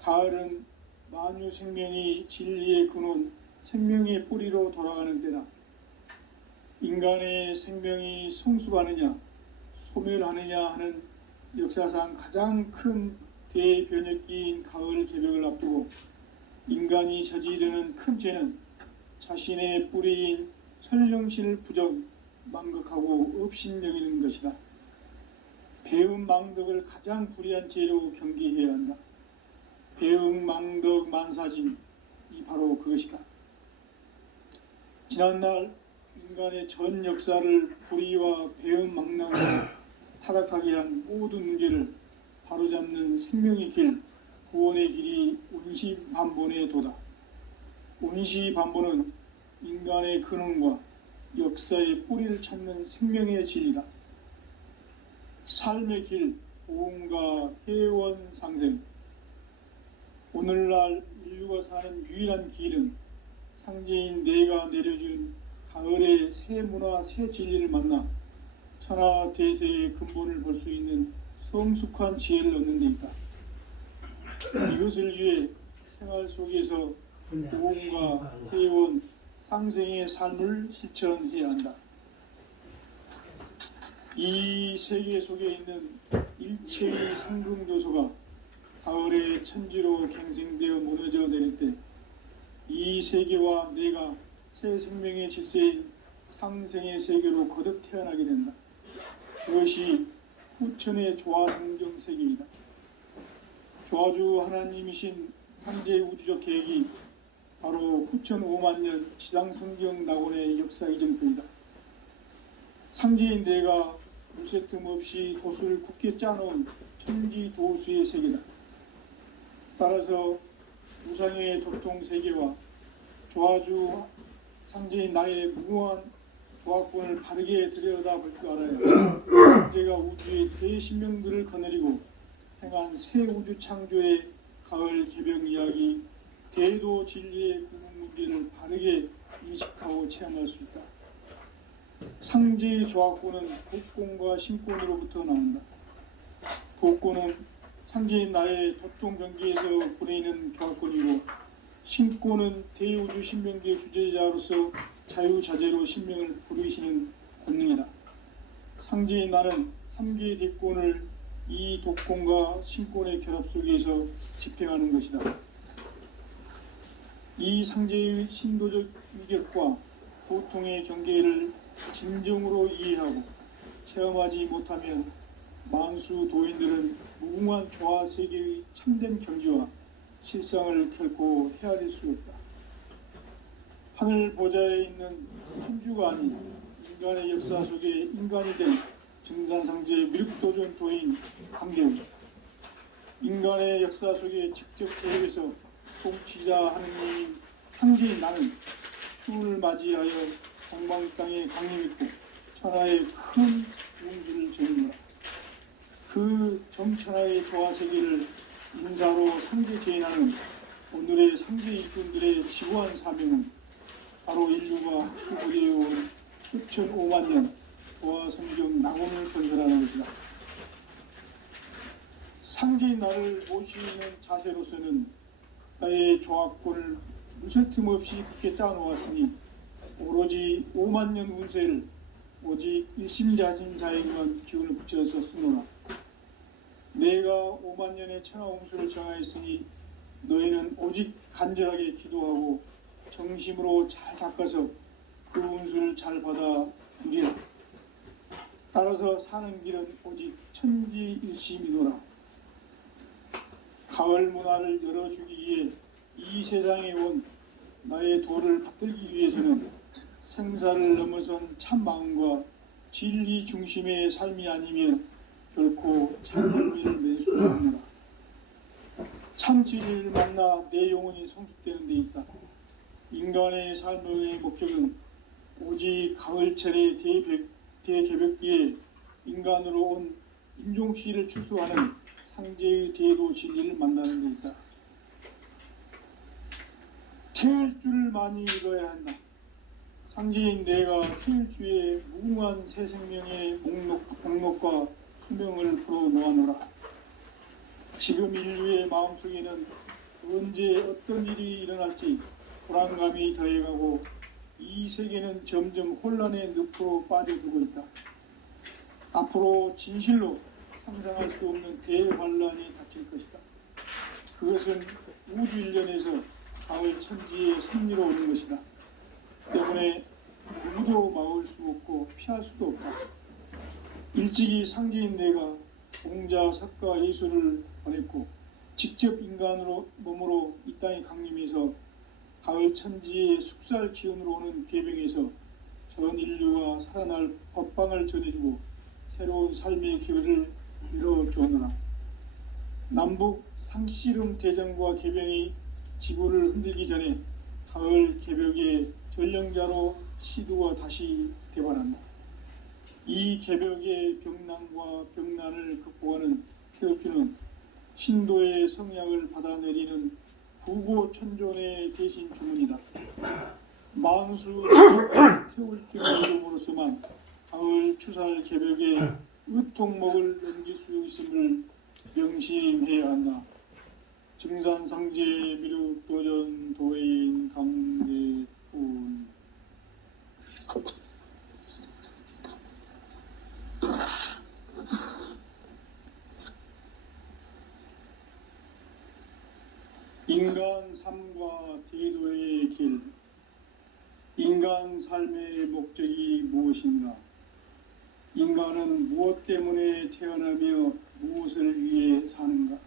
가을은 만유 생명이 진리의 근원, 생명의 뿌리로 돌아가는 때다. 인간의 생명이 성숙하느냐 소멸하느냐 하는 역사상 가장 큰 대변혁기인 가을 개벽을 앞두고 인간이 저지르는 큰 죄는 자신의 뿌리인 설령신을 부정 망극하고 업신여기는 것이다. 배음 망덕을 가장 불의한 죄로 경계해야 한다. 배음 망덕 만사짐이 바로 그것이다. 지난날 인간의 전 역사를 불의와 배음 망랑으로 타락하게 한 모든 문제를 바로잡는 생명의 길, 구원의 길이 온시반본의 도다. 온시반본은 인간의 근원과 역사의 뿌리를 찾는 생명의 진리다. 삶의 길, 보험과 회원 상생. 오늘날 인류가 사는 유일한 길은 상제인 내가 내려준 가을의 새 문화, 새 진리를 만나 천하 대세의 근본을 볼 수 있는 성숙한 지혜를 얻는 데 있다. 이것을 위해 생활 속에서 보험과 회원, 상생의 삶을 실천해야 한다. 이 세계 속에 있는 일체의 상승요소가 가을의 천지로 갱생되어 무너져 내릴 때 이 세계와 내가 새 생명의 질서인 상생의 세계로 거듭 태어나게 된다. 그것이 후천의 조화성경 세계이다. 조화주 하나님이신 상제 우주적 계획이 바로 후천 5만년 지상성경 낙원의 역사 이정표이다. 상제인 내가 물새 틈 없이 도수를 굳게 짜놓은 천지도수의 세계다. 따라서 우상의 도통 세계와 조화주 상제인 나의 무궁한 조화권을 바르게 들여다볼 줄 알아야 상제가 우주의 대신명들을 거느리고 행한 새 우주 창조의 가을 개벽 이야기, 대도 진리의 구분 문제를 바르게 인식하고 체험할 수 있다. 상제의 조화권은 복권과 신권으로부터 나온다. 복권은 상제인 나의 도통 경계에서 부리는 조화권이고, 신권은 대우주 신명계 주제자로서 자유자재로 신명을 부르시는 권능이다. 상제인 나는 3개의 대권을 이 독권과 신권의 결합 속에서 집행하는 것이다. 이 상제의 신도적 위격과 보통의 경계를 진정으로 이해하고 체험하지 못하면 만수 도인들은 무궁한 조화 세계의 참된 경지와 실상을 결코 헤아릴 수 없다. 하늘 보좌에 있는 천주가 아닌 인간의 역사 속에 인간이 된 증산상제 미륵도전 도인 강대우. 인간의 역사 속에 직접 계획해서 통치자 하느님 상제인 나는 추운을 맞이하여 동방 땅에 강림했고 천하의 큰 용수를 제는노라. 그 정천하의 조화 세계를 인사로 상제 제인하는 오늘의 상제 일꾼들의 지고한 사명은 바로 인류가 학습을 해온 수천 5만 년 보아 성경 낙원을 건설하는 것이다. 상제의 나를 모시는 자세로서는 나의 조합권을 무술 틈 없이 굳게 짜놓았으니 오로지 5만 년 운세를 오직 일심가진 자에게만 기운을 붙여서 쓰노라. 내가 5만 년의 천하 운수를 정하였으니 너희는 오직 간절하게 기도하고 정심으로 잘 닦아서 그 운수를 잘 받아 누리라. 따라서 사는 길은 오직 천지일심이노라. 가을 문화를 열어주기 위해 이 세상에 온 나의 도를 받들기 위해서는 생사를 넘어선 참 마음과 진리 중심의 삶이 아니면 결코 참 의미를 낼 수 없노라. 참 진리를 만나 내 영혼이 성숙되는 데 있다. 인간의 삶의 목적은 오직 가을철의 대개벽기에 인간으로 온 인종씨를 추수하는 상제의 대도 진리를 만나는 데 있다. 태을 줄을 많이 읽어야 한다. 상제인 내가 태을주의 무궁한 새 생명의 목록과 수명을 풀어놓아노라. 지금 인류의 마음속에는 언제 어떤 일이 일어날지 불안감이 더해가고 이 세계는 점점 혼란의 늪으로 빠져들고 있다. 앞으로 진실로 상상할 수 없는 대환란이 닥칠 것이다. 그것은 우주 일련에서 가을 천지의 섭리로 오는 것이다. 때문에 누구도 막을 수 없고 피할 수도 없다. 일찍이 상제인 내가 공자, 석가, 예수를 보냈고 직접 인간으로 몸으로 이 땅에 강림해서 가을 천지의 숙살 기운으로 오는 계병에서 전 인류가 살아날 법방을 전해주고 새로운 삶의 기회를 이뤄주었노라. 남북 상씨름 대전과 계병이 지구를 흔들기 전에 가을 개벽의 전령자로 시두가 다시 대발한다. 이 개벽의 병난과 병난을 극복하는 태을주는 신도의 성약을 받아내리는 부고천존의 대신 주문이다. 만수 태울주의 이름으로서만 가을 추살 개벽의 의통목을 넘길 수 있음을 명심해야 한다. 증산상제 미륵도전 도인 강대훈. 인간 삶과 대도의 길. 인간 삶의 목적이 무엇인가? 인간은 무엇 때문에 태어나며 무엇을 위해 사는가?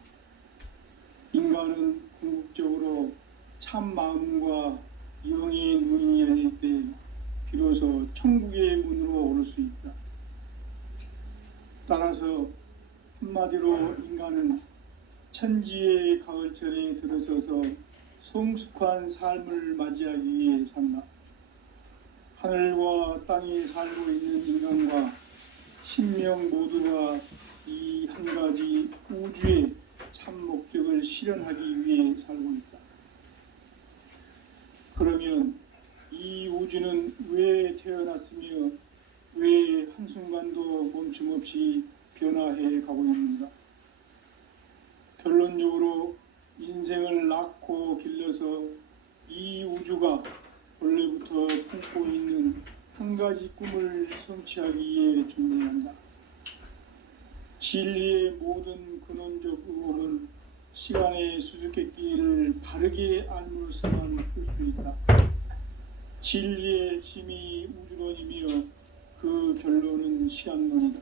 인간은 궁극적으로 참 마음과 영의 눈이 열릴 때 비로소 천국의 문으로 오를 수 있다. 따라서 한마디로 인간은 천지의 가을철에 들어서서 성숙한 삶을 맞이하기 위해 산다. 하늘과 땅에 살고 있는 인간과 신명 모두가 이 한 가지 우주의 참 목적을 실현하기 위해 살고 있다. 그러면 이 우주는 왜 태어났으며 왜 한순간도 멈춤 없이 변화해 가고 있는가? 결론적으로 인생을 낳고 길러서 이 우주가 원래부터 품고 있는 한 가지 꿈을 성취하기 위해 존재한다. 진리의 모든 근원적 의혹은 시간의 수수께끼를 바르게 알므로서만 풀 수 있다. 진리의 핵심이 우주론이며 그 결론은 시간론이다.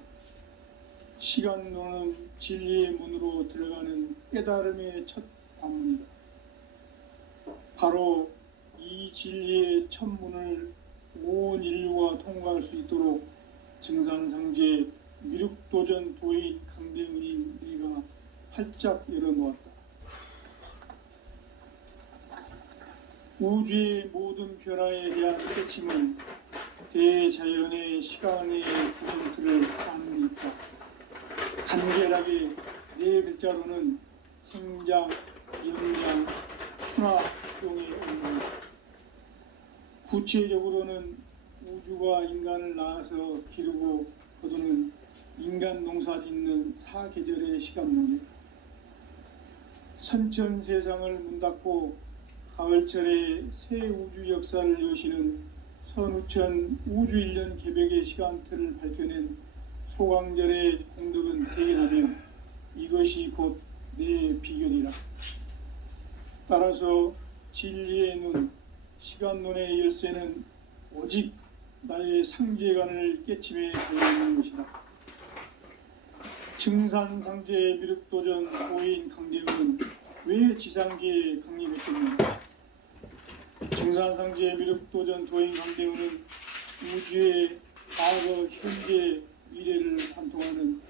시간론은 진리의 문으로 들어가는 깨달음의 첫 관문이다. 바로 이 진리의 첫 문을 온 인류가 통과할 수 있도록 증산상제 미륵도전 도인 강대훈이 네가 활짝 열어놓았다. 우주의 모든 변화에 대한 깨침은 대자연의 시간의 구성틀을 아는 데 있다. 간결하게 네 글자로는 성장, 연장, 추나, 추동의 의미다. 구체적으로는 우주가 인간을 낳아서 기르고 거두는 인간 농사 짓는 사계절의 시간 문제, 선천 세상을 문 닫고 가을철에 새 우주 역사를 여시는 선우천 우주 1년 개벽의 시간틀을 밝혀낸 소강절의 공덕은 대견하며 이것이 곧 내 비결이라. 따라서 진리의 눈, 시간론의 열쇠는 오직 나의 상제관을 깨침에 달려있는 것이다. 증산상제 미륵도전 고인 강대우는 왜 지상계에 강림했겠는가? 증산상제 미륵도전 도인 강대우는 우주의 과거, 현재, 미래를 관통하는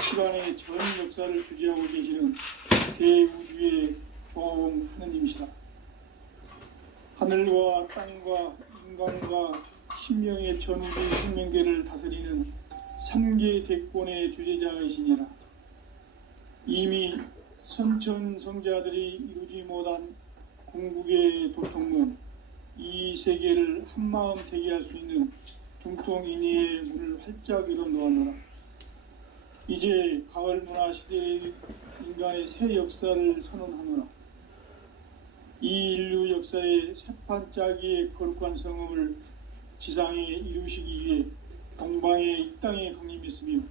시간의 전 역사를 주재하고 계시는 대우주의 조화원 하느님이시다. 하늘과 땅과 인간과 신명의 전우주 생명계를 다스리는 3계 대권의 주제자이시니라. 이미 선천성자들이 이루지 못한 궁극의 도통문, 이 세계를 한마음 되게 할 수 있는 중통인의의 문을 활짝 열어 놓았노라. 이제 가을 문화 시대의 인간의 새 역사를 선언하노라. 이 인류 역사의 새판짜기의 거룩한 성음을 지상에 이루시기 위해 동방의 이 땅에 강림했으며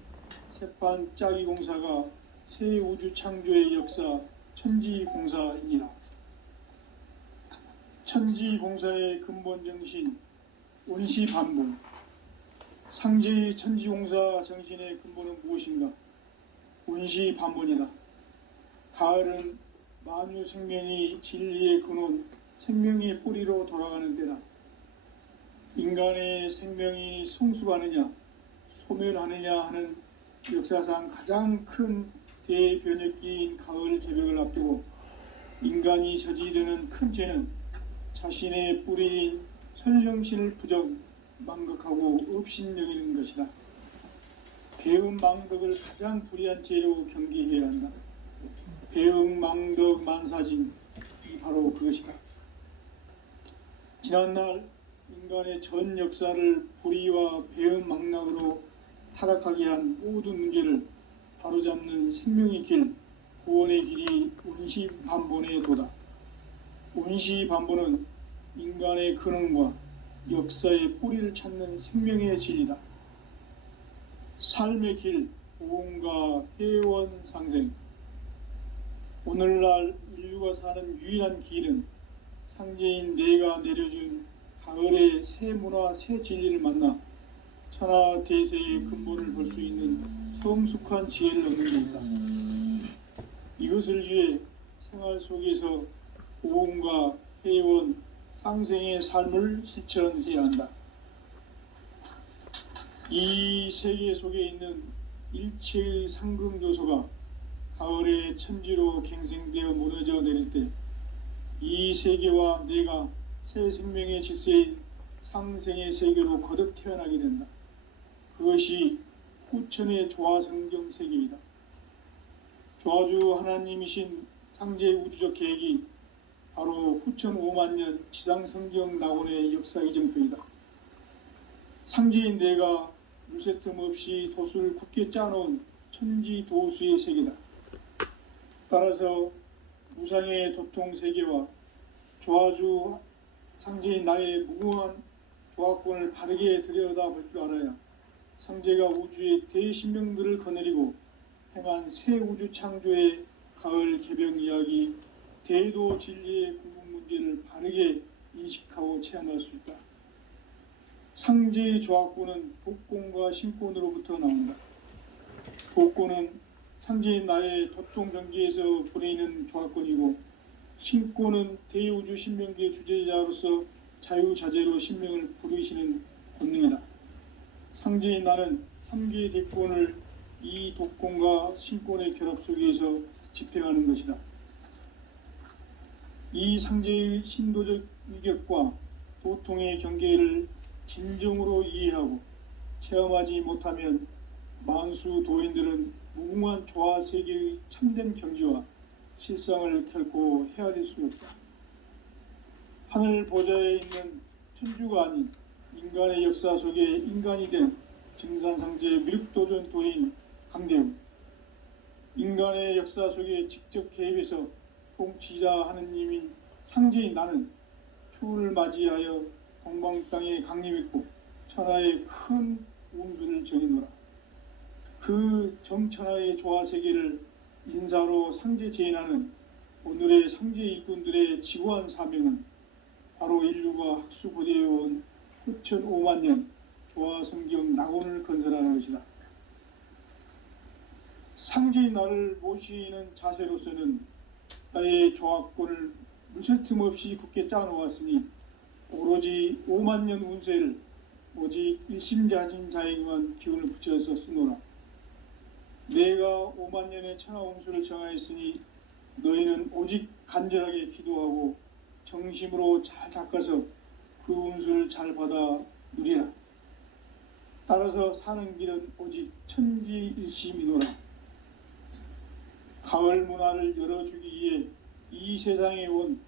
새판짜기 공사가 새 우주 창조의 역사 천지공사이니라. 천지공사의 근본 정신 온시반복. 상제의 천지공사 정신의 근본은 무엇인가? 온시반복이다. 가을은 만유 생명이 진리의 근원, 생명의 뿌리로 돌아가는 때다. 인간의 생명이 성숙하느냐, 소멸하느냐 하는 역사상 가장 큰 대변혁기인 가을 개벽을 앞두고 인간이 저지르는 큰 죄는 자신의 뿌리인 설령신을 부정, 망각하고 업신여기는 것이다. 배음 망덕을 가장 불의한 죄로 경계해야 한다. 배음 망덕 만사진이 바로 그것이다. 지난날 인간의 전 역사를 불의와 배음 망락으로 타락하게 한 모든 문제를 바로잡는 생명의 길, 구원의 길이 온시반본의 도다. 온시반본은 인간의 근원과 역사의 뿌리를 찾는 생명의 진리다. 삶의 길, 보험과 회원 상생. 오늘날 인류가 사는 유일한 길은 상제인 내가 내려준 가을의 새 문화, 새 진리를 만나 천하 대세의 근본을 볼 수 있는 성숙한 지혜를 얻는 데 있다. 이것을 위해 생활 속에서 보험과 회원, 상생의 삶을 실천해야 한다. 이 세계 속에 있는 일체의 상금 요소가 가을의 천지로 갱생되어 무너져 내릴 때 이 세계와 내가 새 생명의 질서인 상생의 세계로 거듭 태어나게 된다. 그것이 후천의 조화성경 세계이다. 조화주 하나님이신 상제 우주적 계획이 바로 후천 5만년 지상성경 낙원의 역사 이정표이다. 상제인 내가 무쇠틈 없이 도수를 굳게 짜놓은 천지도수의 세계다. 따라서 무상의 도통 세계와 조화주 상제인 나의 무궁한 조화권을 바르게 들여다볼 줄 알아야 상제가 우주의 대신명들을 거느리고 행한 새 우주 창조의 가을 개벽 이야기, 대도 진리의 궁극 문제를 바르게 인식하고 체험할 수 있다. 상제의 조화권은 독권과 신권으로부터 나온다. 독권은 상제인 나의 도통 경지에서 보내는 조화권이고, 신권은 대우주 신명계 주제자로서 자유자재로 신명을 부르시는 권능이다. 상제인 나는 3개의 대권을 이 독권과 신권의 결합 속에서 집행하는 것이다. 이 상제의 신도적 위격과 도통의 경계를 진정으로 이해하고 체험하지 못하면 만수 도인들은 무궁한 조화 세계의 참된 경지와 실상을 결코 헤아릴 수 없다. 하늘 보좌에 있는 천주가 아닌 인간의 역사 속에 인간이 된 증산상제 미륵도전 도인 강대웅, 인간의 역사 속에 직접 개입해서 통치자 하느님인 상제인 나는 추후를 맞이하여 동방 땅에 강림했고 천하의 큰 운수를 정해노라. 그 정천하의 조화세계를 인사로 상제제인하는 오늘의 상제 일꾼들의 지구한 사명은 바로 인류가 학수고대해온 후천 5만 년 조화성경 낙원을 건설하는 것이다. 상제인 나를 모시는 자세로서는 나의 조합권을 무설틈 없이 굳게 짜놓았으니 오로지 5만 년 운세를 오직 일심자진 자에게만 기운을 붙여서 쓰노라. 내가 5만 년의 천하운수를 정하였으니 너희는 오직 간절하게 기도하고 정심으로 잘 닦아서 그 운수를 잘 받아 누리라. 따라서 사는 길은 오직 천지일심이노라. 가을 문화를 열어주기 위해 이 세상에 온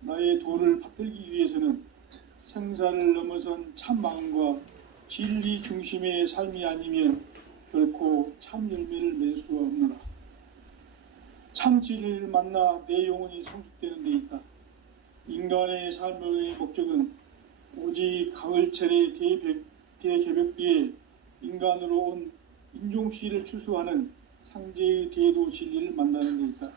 나의 도를 받들기 위해서는 생사를 넘어선 참 마음과 진리 중심의 삶이 아니면 결코 참 열매를 맺을 수가 없노라. 참 진리를 만나 내 영혼이 성숙되는 데 있다. 인간의 삶의 목적은 오직 가을철의 대개벽기에 인간으로 온 인종씨를 추수하는 상제의 대도 진리를 만나는 데 있다.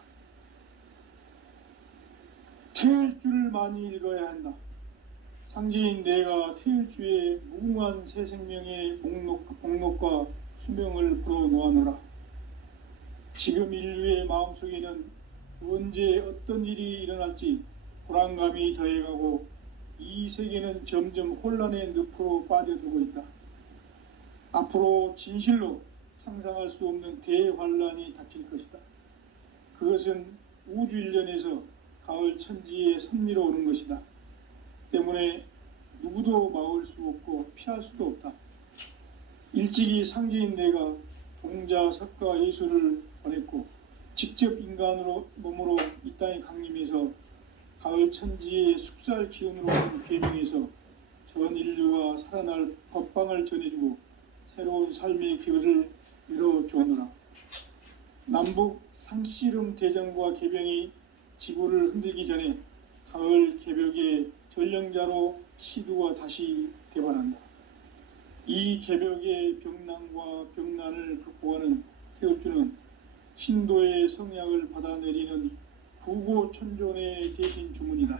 태일주를 많이 읽어야 한다. 상제인 내가 태일주의 무궁한 새 생명의 목록과 수명을 풀어놓아노라. 지금 인류의 마음속에는 언제 어떤 일이 일어날지 불안감이 더해가고 이 세계는 점점 혼란의 늪으로 빠져들고 있다. 앞으로 진실로 상상할 수 없는 대환란이 닥칠 것이다. 그것은 우주 일련에서 가을 천지의 섭리로 오는 것이다. 때문에 누구도 막을 수 없고 피할 수도 없다. 일찍이 상제인 내가 동자 석가 예수를 보냈고 직접 인간으로 몸으로 이 땅에 강림해서 가을 천지의 숙살 기운으로 오는 계명에서 전 인류가 살아날 법방을 전해주고 새로운 삶의 기회를 이뤄주었노라. 남북 상씨름 대전과 개병이 지구를 흔들기 전에 가을 개벽의 전령자로 시두가 다시 대발한다. 이 개벽의 병난과 병난을 극복하는 태울주는 신도의 성약을 받아내리는 부고천존의 대신 주문이다.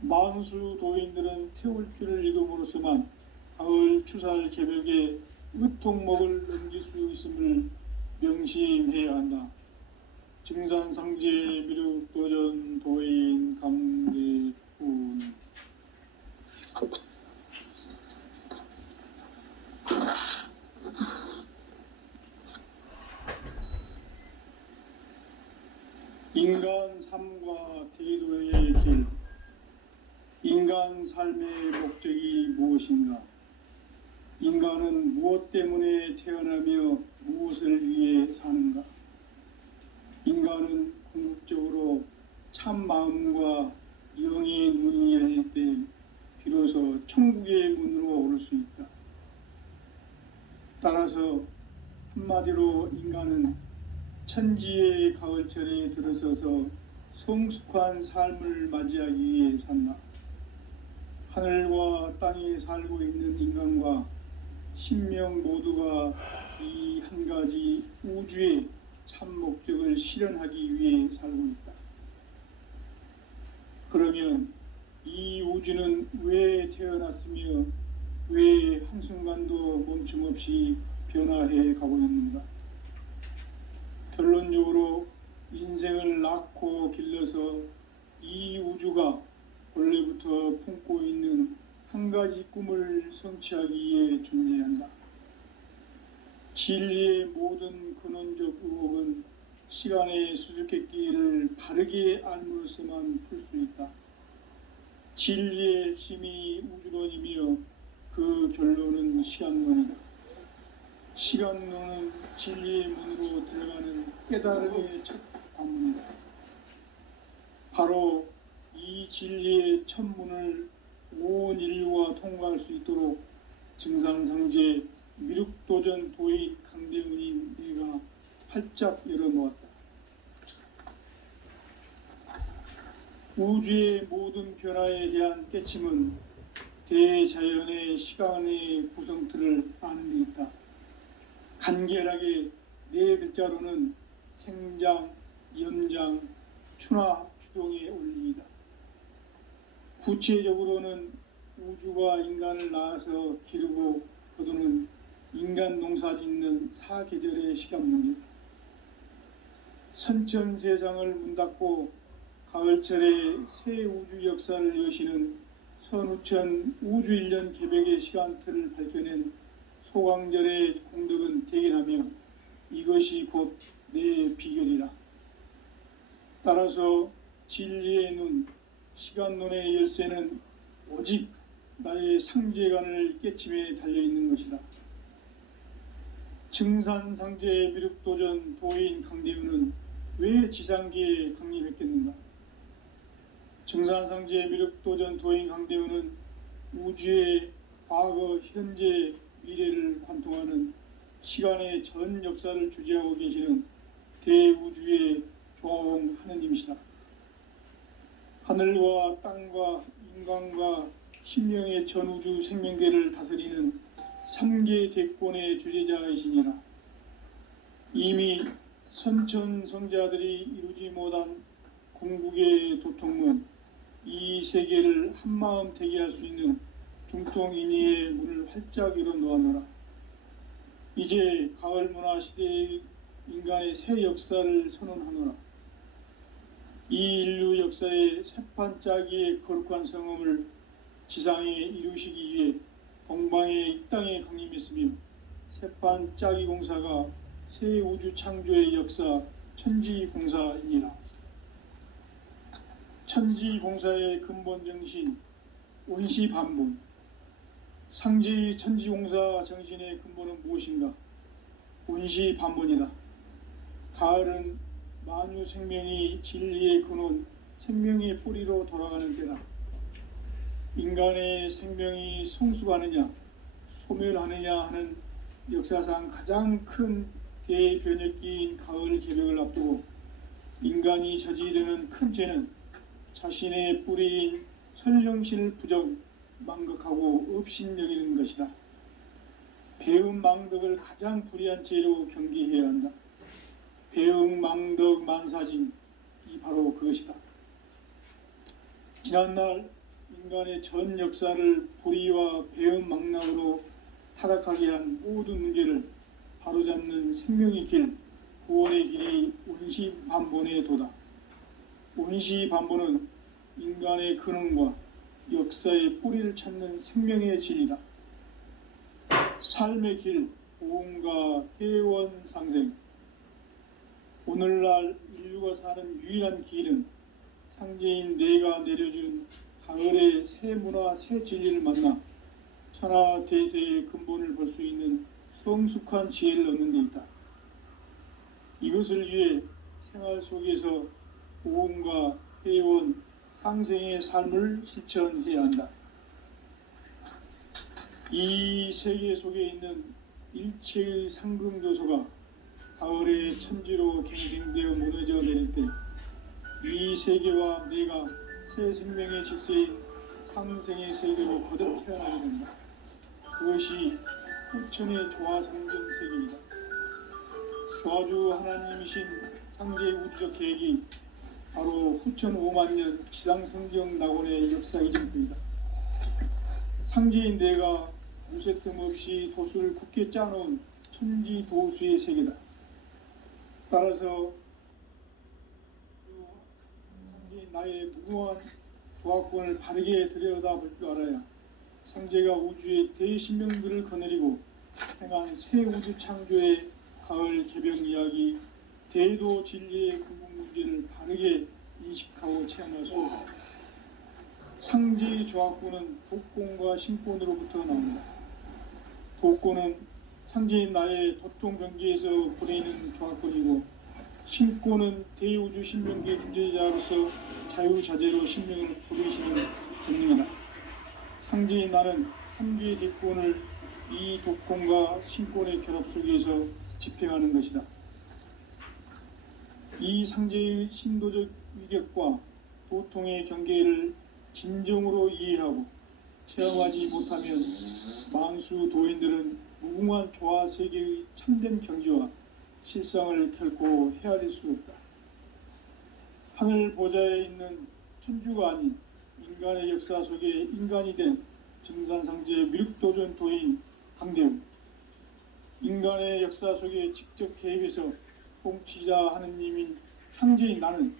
만수 도인들은 태울주를 읽음으로써만 가을 추살 개벽의 의통목을 넘길 수 있음을 명심해야 한다. 증산상제 미륵도전 도인 강대훈. 인간 삶과 대도의 길. 인간 삶의 목적이 무엇인가? 인간은 무엇 때문에 태어나며 무엇을 위해 사는가? 인간은 궁극적으로 참 마음과 영의 눈이 열릴 때 비로소 천국의 문으로 오를 수 있다. 따라서 한마디로 인간은 천지의 가을철에 들어서서 성숙한 삶을 맞이하기 위해 산다. 하늘과 땅에 살고 있는 인간과 신명 모두가 이 한 가지 우주의 참 목적을 실현하기 위해 살고 있다. 그러면 이 우주는 왜 태어났으며 왜 한순간도 멈춤없이 변화해 가고 있는가? 결론적으로 인생을 낳고 길러서 이 우주가 원래부터 품고 있는 한 가지 꿈을 성취하기 위해 존재한다. 진리의 모든 근원적 의혹은 시간의 수수께끼를 바르게 알므로서만 풀 수 있다. 진리의 핵심이 우주론이며 그 결론은 시간론이다. 시간론은 진리의 문으로 들어가는 깨달음의 첫 관문이다. 바로 이 진리의 첫 문을 온 인류가 통과할 수 있도록 증산상제 미륵도전 도의 강대훈이 내가 활짝 열어놓았다. 우주의 모든 변화에 대한 깨침은 대자연의 시간의 구성틀을 아는 데 있다. 간결하게 네 글자로는 생장, 연장, 추나 추동의 원리이다. 구체적으로는 우주가 인간을 낳아서 기르고 거두는 인간 농사 짓는 사계절의 시간 문제. 선천 세상을 문 닫고 가을철에 새 우주 역사를 여시는 선우천 우주일년 개벽의 시간틀을 밝혀낸 소강절의 공덕은 대견하며 이것이 곧 내 비결이라. 따라서 진리의 눈, 시간론의 열쇠는 오직 나의 상제관을 깨침에 달려있는 것이다. 증산상제 미륵도전 도인 강대훈은 왜 지상계에 강림했겠는가? 증산상제 미륵도전 도인 강대훈은 우주의 과거, 현재, 미래를 관통하는 시간의 전 역사를 주재하고 계시는 대우주의 조화홍 하느님이시다. 하늘과 땅과 인간과 신명의 전우주 생명계를 다스리는 3계 대권의 주재자이시니라. 이미 선천성자들이 이루지 못한 궁극의 도통문, 이 세계를 한마음 되게 할 수 있는 중통인의의 문을 활짝 열어놓아노라. 이제 가을 문화 시대의 인간의 새 역사를 선언하노라. 이 인류 역사의 새판짜기의 거룩한 성음을 지상에 이루시기 위해 동방의 이 땅에 강림했으며 새판짜기 공사가 새 우주 창조의 역사 천지공사이니라. 천지공사의 근본 정신 온시반본. 상제의 천지공사 정신의 근본은 무엇인가? 온시반본이다. 가을은 만유 생명이 진리의 근원, 생명의 뿌리로 돌아가는 때다. 인간의 생명이 성숙하느냐, 소멸하느냐 하는 역사상 가장 큰 대변혁기인 가을 개벽을 앞두고 인간이 저지르는 큰 죄는 자신의 뿌리인 설령신을 부정, 망각하고 업신여기는 것이다. 배음 망덕을 가장 불의한 죄로 경계해야 한다. 배음 망덕 만사징, 이 바로 그것이다. 지난날 인간의 전 역사를 불의와 배음 망락으로 타락하게 한 모든 문제를 바로잡는 생명의 길, 구원의 길이 온시반본의 도다. 온시반본은 인간의 근원과 역사의 뿌리를 찾는 생명의 진리다. 삶의 길, 보험과 회원상생. 오늘날 인류가 사는 유일한 길은 상제인 내가 내려준 가을의 새 문화, 새 진리를 만나 천하대세의 근본을 볼 수 있는 성숙한 지혜를 얻는 데 있다. 이것을 위해 생활 속에서 보험과 회원, 상생의 삶을 실천해야 한다. 이 세계 속에 있는 일체의 상금요소가 가을의 천지로 갱생되어 무너져 내릴 때 이 세계와 내가 새 생명의 질서인 상생의 세계로 거듭 태어나게 된다. 그것이 후천의 조화성경 세계이다. 조화주 하나님이신 상제의 우주적 계획이 바로 후천 5만년 지상성경 낙원의 역사 이전입니다. 상제인 내가 무쇠 틈 없이 도수를 굳게 짜놓은 천지도수의 세계다. 따라서 상제인 나의 무궁한 조화권을 바르게 들여다볼 줄 알아야 상제가 우주의 대신명들을 거느리고 행한 새 우주 창조의 가을 개벽 이야기, 대도 진리의 근본 문제를 바르게 인식하고 체험할 수 있다. 상제의 조화권은 독권과 신권으로부터 나온다. 독권은 상제인 나의 도통 경계에서 보내는 조화권이고, 신권은 대우주 신명계 주제자로서 자유자재로 신명을 부르시는 권능이다. 상제인 나는 3개 대권을 이 독권과 신권의 결합 속에서 집행하는 것이다. 이 상제의 신도적 위격과 도통의 경계를 진정으로 이해하고 체험하지 못하면 만수 도인들은 무궁한 조화 세계의 참된 경지와 실상을 결코 헤아릴 수 없다. 하늘 보좌에 있는 천주가 아닌 인간의 역사 속에 인간이 된 증산상제 미륵도전 도인 강대우, 인간의 역사 속에 직접 개입해서 통치자 하느님인 상제인 나는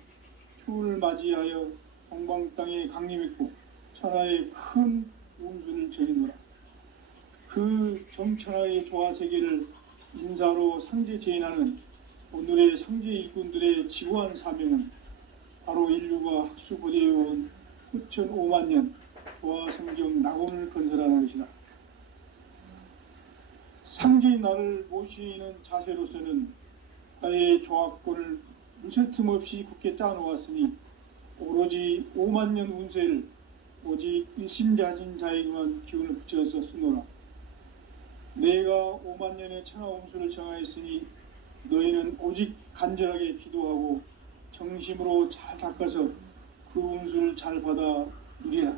추후를 맞이하여 동방 땅에 강림했고 천하의 큰 운수를 저리노라. 그 정천하의 조화세계를 인사로 상제 제인하는 오늘의 상제 일꾼들의 지구한 사명은 바로 인류가 학수고대해온 후천 5만 년 조화성경 낙원을 건설하는 것이다. 상제인 나를 모시는 자세로서는 나의 조합권을 무쇠 틈 없이 굳게 짜놓았으니 오로지 5만 년 운세를 오직 일심자진 자에게만 기운을 붙여서 쓰노라. 내가 5만 년의 천하 운수를 정하였으니 너희는 오직 간절하게 기도하고 정심으로 잘 닦아서 그 운수를 잘 받아 누리라.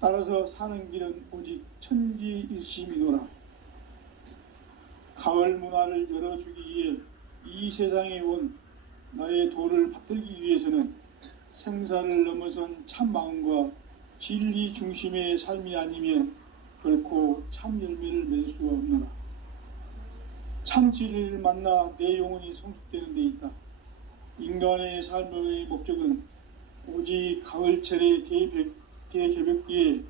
따라서 사는 길은 오직 천지일심이노라. 가을 문화를 열어주기 위해 이 세상에 온 나의 도를 받들기 위해서는 생사를 넘어선 참 마음과 진리 중심의 삶이 아니면 결코 참 열매를 맺을 수가 없노라. 참 진리를 만나 내 영혼이 성숙되는 데 있다. 인간의 삶의 목적은 오직 가을철의 대개벽기에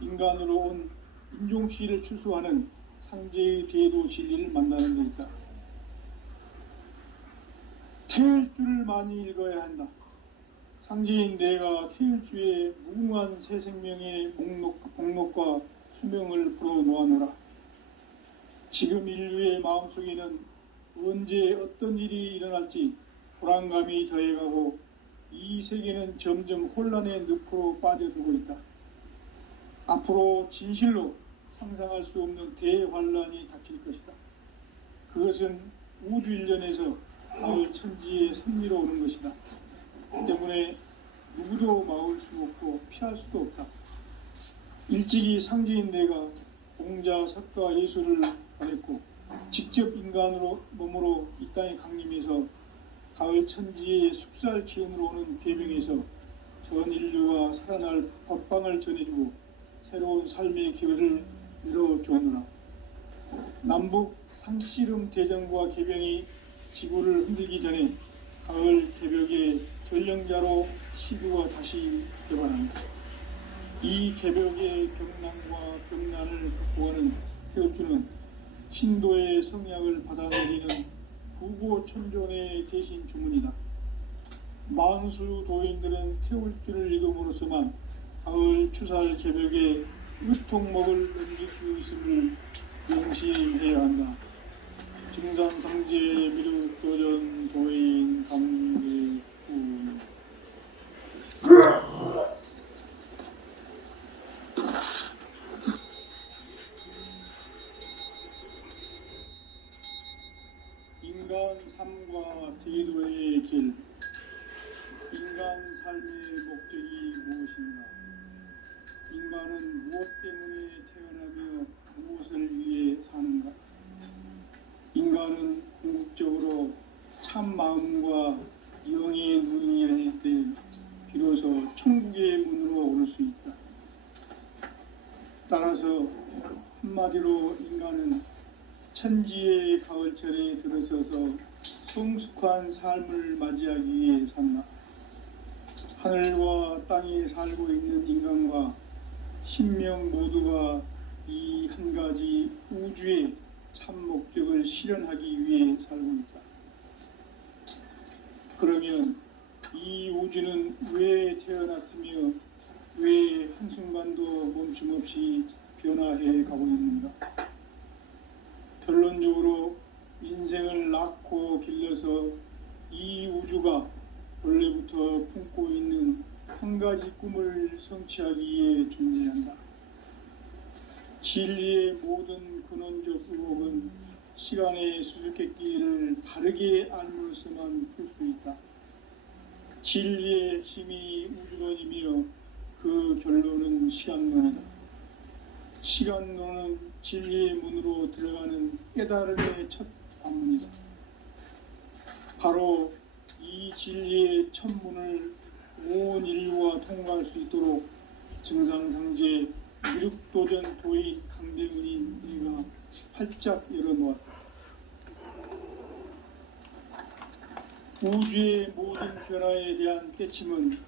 인간으로 온 인종시를 추수하는 상제의 대도 진리를 만나는 데 있다. 태일주를 많이 읽어야 한다. 상제인 내가 태일주의 무궁한 새 생명의 목록과 수명을 풀어놓아노라. 지금 인류의 마음속에는 언제 어떤 일이 일어날지 불안감이 더해가고 이 세계는 점점 혼란의 늪으로 빠져들고 있다. 앞으로 진실로 상상할 수 없는 대환란이 닥칠 것이다. 그것은 우주 일련에서 가을 천지의 승리로 오는 것이다. 때문에 누구도 막을 수 없고 피할 수도 없다. 일찍이 상제인 내가 공자, 석가, 예수를 보냈고 직접 인간으로 몸으로 이 땅에 강림해서 가을 천지의 숲살 기운으로 오는 계명에서 전 인류가 살아날 법방을 전해주고 새로운 삶의 기회를 열어주느라. 남북 상씨름 대전과 개병이 지구를 흔들기 전에 가을 개벽의 전령자로 시구가 다시 개발합니다. 이 개벽의 경난과 경난을 극복하는 태울주는 신도의 성약을 받아들이는 구고천존의 대신 주문이다. 만수 도인들은 태울주를 읽음으로써만 가을 추살 개벽의 의통목을 넘길 수 있음을 명심해야 한다. 증산상제 미륵도전 도인 강대우. 인간 삶과 제도의 길. 인간 삶의 목적이 무엇인가? 인간은 무엇 때문에 태어나며 무엇을 위해 사는가? 인간은 궁극적으로 참 마음과 영의 눈이 열릴 때 비로소 천국의 문으로 오를 수 있다. 따라서 한마디로 인간은 천지의 가을철에 들어서서 성숙한 삶을 맞이하기 위해 산다. 하늘과 땅에 살고 있는 인간과 신명 모두가 이 한 가지 우주의 참 목적을 실현하기 위해 살고 있다. 그러면 이 우주는 왜 태어났으며 왜 한순간도 멈춤없이 변화해 가고 있는가? 결론적으로 인생을 낳고 길러서 이 우주가 원래부터 품고 있는 한 가지 꿈을 성취하기 위해 존재한다. 진리의 모든 근원적 의혹은 시간의 수수께끼를 바르게 알므로서만 풀 수 있다. 진리의 핵심이 우주론이며 그 결론은 시간론이다. 시간론은 진리의 문으로 들어가는 깨달음의 첫 관문이다. 바로 이 진리의 첫 문을 온 인류가 통과할 수 있도록 증상상제 미륵도전 도인 강대문인 내가 활짝 열어놓았다. 우주의 모든 변화에 대한 깨침은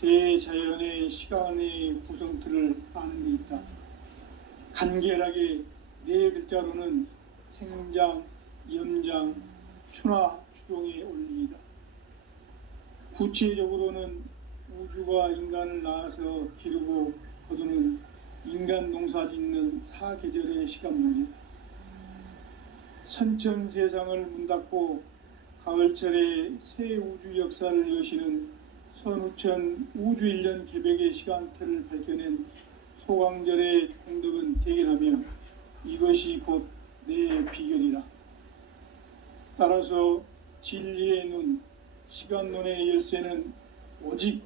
대자연의 시간의 구성틀을 아는 데 있다. 간결하게 네 글자로는 생장, 염장, 추나 추동의 원리이다. 구체적으로는 우주가 인간을 낳아서 기르고 거두는 인간 농사 짓는 사계절의 시간 문제. 선천 세상을 문 닫고 가을철에 새 우주 역사를 여시는 선우천 우주 1년 개백의 시간틀을 밝혀낸 소강절의 공덕은 대견하며 이것이 곧 내 비결이라. 따라서 진리의 눈, 시간론의 열쇠는 오직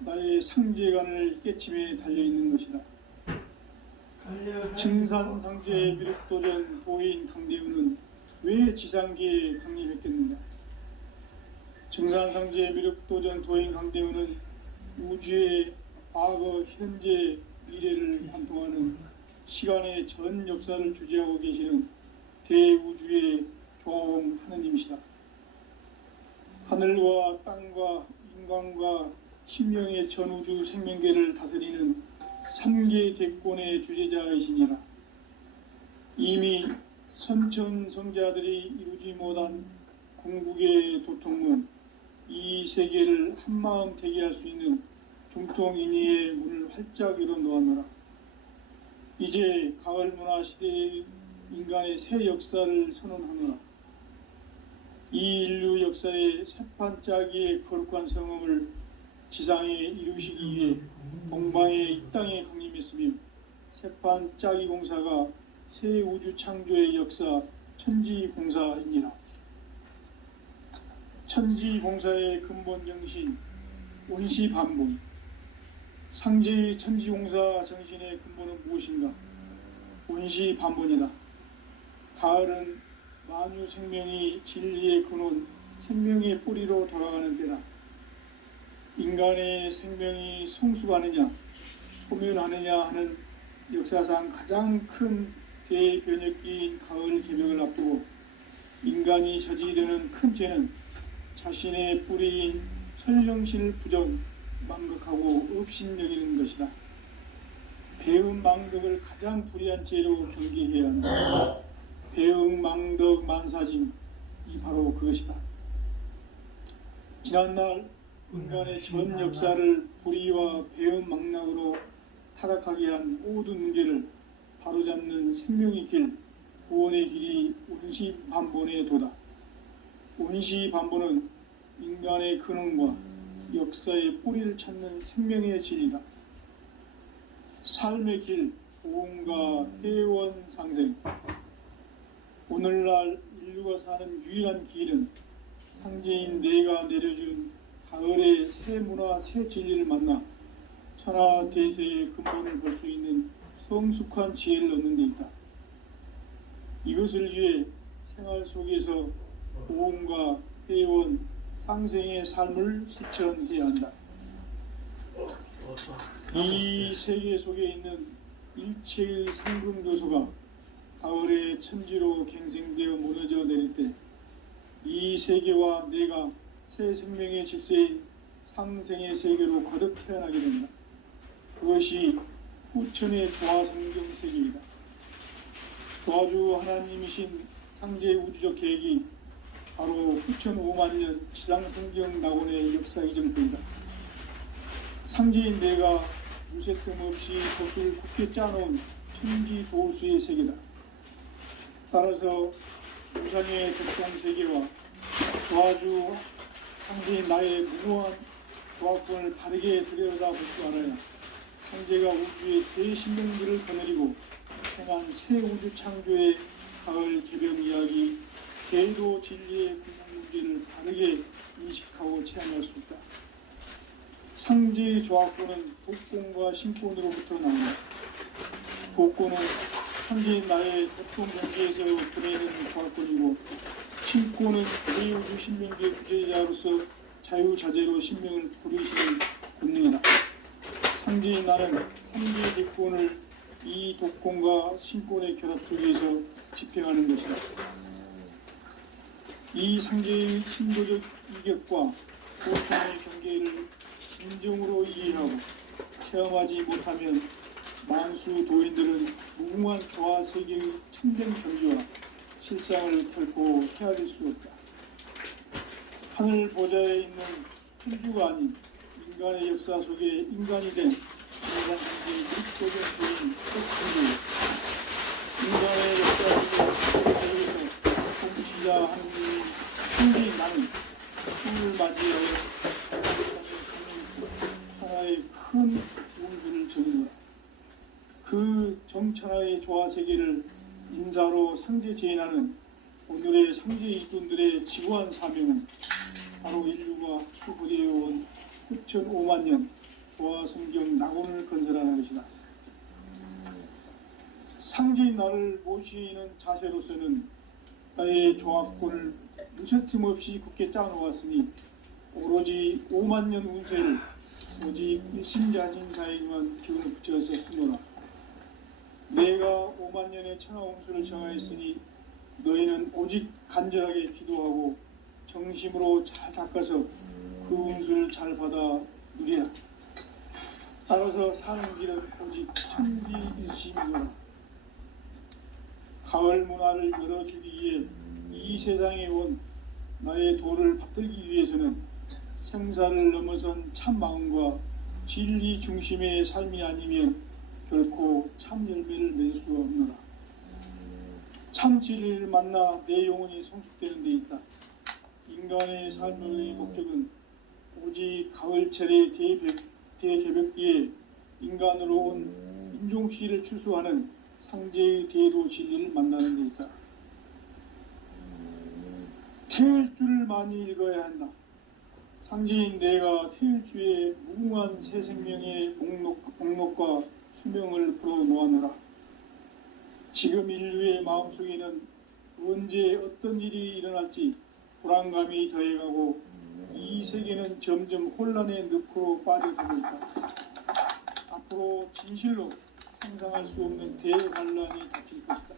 나의 상제관을 깨침에 달려있는 것이다. 증산상제 미륵도전 도인 강대우는 왜 지상계에 강림했겠는가? 증산상제 미륵도전 도인 강대우는 우주의 과거, 현재, 미래를 관통하는 시간의 전 역사를 주재하고 계시는 대우주의 조화원 하느님이시다. 하늘과 땅과 인간과 신명의 전우주 생명계를 다스리는 3개 대권의 주제자이시니라. 이미 선천성자들이 이루지 못한 궁극의 도통은 이 세계를 한마음 되게 할 수 있는 중통인의의 문을 활짝 열어놓았노라. 이제 가을 문화 시대의 인간의 새 역사를 선언하노라. 이 인류 역사의 새판짜기의 거룩한 성음을 지상에 이루시기 위해 동방의 이 땅에 강림했으며 새판짜기 공사가 새 우주 창조의 역사 천지공사이니라. 천지공사의 근본 정신 온시반본. 상제의 천지공사 정신의 근본은 무엇인가? 온시반본이다. 가을은 만유 생명이 진리의 근원, 생명의 뿌리로 돌아가는 때다. 인간의 생명이 성숙하느냐, 소멸하느냐 하는 역사상 가장 큰 대변혁기인 가을 개벽을 앞두고 인간이 저지르는 큰 죄는 자신의 뿌리인 설령신을 부정, 망극하고 업신여기는 것이다. 배음 망덕을 가장 불의한 죄로 경계해야 한다. 배음 망덕 만사짐이 바로 그것이다. 지난날 인간의 전 역사를 불의와 배음 망락으로 타락하게 한 모든 문제를 바로잡는 생명의 길, 구원의 길이 온시반본의 도다. 온시반본은 인간의 근원과 역사의 뿌리를 찾는 생명의 진리다. 삶의 길, 보험과 회원 상생. 오늘날 인류가 사는 유일한 길은 상제인 내가 내려준 가을의 새 문화, 새 진리를 만나 천하 대세의 근본을 볼 수 있는 성숙한 지혜를 얻는 데 있다. 이것을 위해 생활 속에서 보험과 회원, 상생의 삶을 실천해야 한다. 이 세계 속에 있는 일체의 상금교소가 가을의 천지로 갱생되어 무너져 내릴 때 이 세계와 내가 새 생명의 질서인 상생의 세계로 거듭 태어나게 된다. 그것이 후천의 조화성경 세계이다. 조화주 하나님이신 상제 우주적 계획이 바로 후천 5만년 지상성경 낙원의 역사 이정표이다. 상제인 내가 무쇠 틈 없이 돛을 굳게 짜놓은 천지도수의 세계다. 따라서 우상의 적동 세계와 조화주 상제인 나의 무모한 조합권을 바르게 들여다볼 줄 알아야 상제가 우주의 대신명들을 거느리고 행한 새 우주 창조의 가을 개벽 이야기, 대도 진리의 궁극 문제를 바르게 인식하고 체험할 수 있다. 상제의 조합권은 복권과 신권으로부터 나온다. 복권은 상제인 나의 보통 경계에서 보내는 조합권이고, 신권은 대우주 신명계 주제자로서 자유자재로 신명을 부르시는 권능이다. 상제인 나는 상제의 대권을 이 독권과 신권의 결합 속에서 집행하는 것이다. 이 상제의 신도적 이격과 보통의 경계를 진정으로 이해하고 체험하지 못하면 만수 도인들은 무궁한 조화 세계의 참된 경지와 실상을 결코 헤아릴 수 없다. 하늘 보좌에 있는 천주가 아닌 인간의 역사 속에 인간이 된 인간상제의 육도적 도인 천주, 인간의 역사 속에 책에서 통치자 하느님의 천지인 나는 수를 맞이하여 하나의 큰 운수를 전하노라. 그 정천하의 조화 세계를 인사로 상제 제인하는 오늘의 상제 이꾼들의 지구한 사명은 바로 인류가 수부되어온 9,5만 년 조화 성경 낙원을 건설하는 것이다. 상제인 나를 모시는 자세로서는 나의 조합권을 무쇠틈 없이 굳게 짜놓았으니 오로지 5만 년 운세를 오직 일심자진 자에게만 기운을 붙여서 쓰노라. 내가 5만 년의 천하 운수를 정하였으니 너희는 오직 간절하게 기도하고 정심으로 잘 닦아서 그 운수를 잘 받아 누리라. 따라서 사는 길은 오직 천지일심이노라. 가을 문화를 열어주기 위해 이 세상에 온 나의 도를 받들기 위해서는 생사를 넘어선 참 마음과 진리 중심의 삶이 아니면 결코 참 열매를 맺을 수 없노라. 참 진리를 만나 내 영혼이 성숙되는 데 있다. 인간의 삶의 목적은 오직 가을철의 대개벽기에 인간으로 온 인종씨를 추수하는 상제의 대도 진리를 만나는 데 있다. 태을 줄을 많이 읽어야 한다. 상제인 내가 태일주의 무궁한 새 생명의 목록과 수명을 풀어놓아노라. 지금 인류의 마음속에는 언제 어떤 일이 일어날지 불안감이 더해가고 이 세계는 점점 혼란의 늪으로 빠져들고 있다. 앞으로 진실로 상상할 수 없는 대환란이 닥칠 것이다.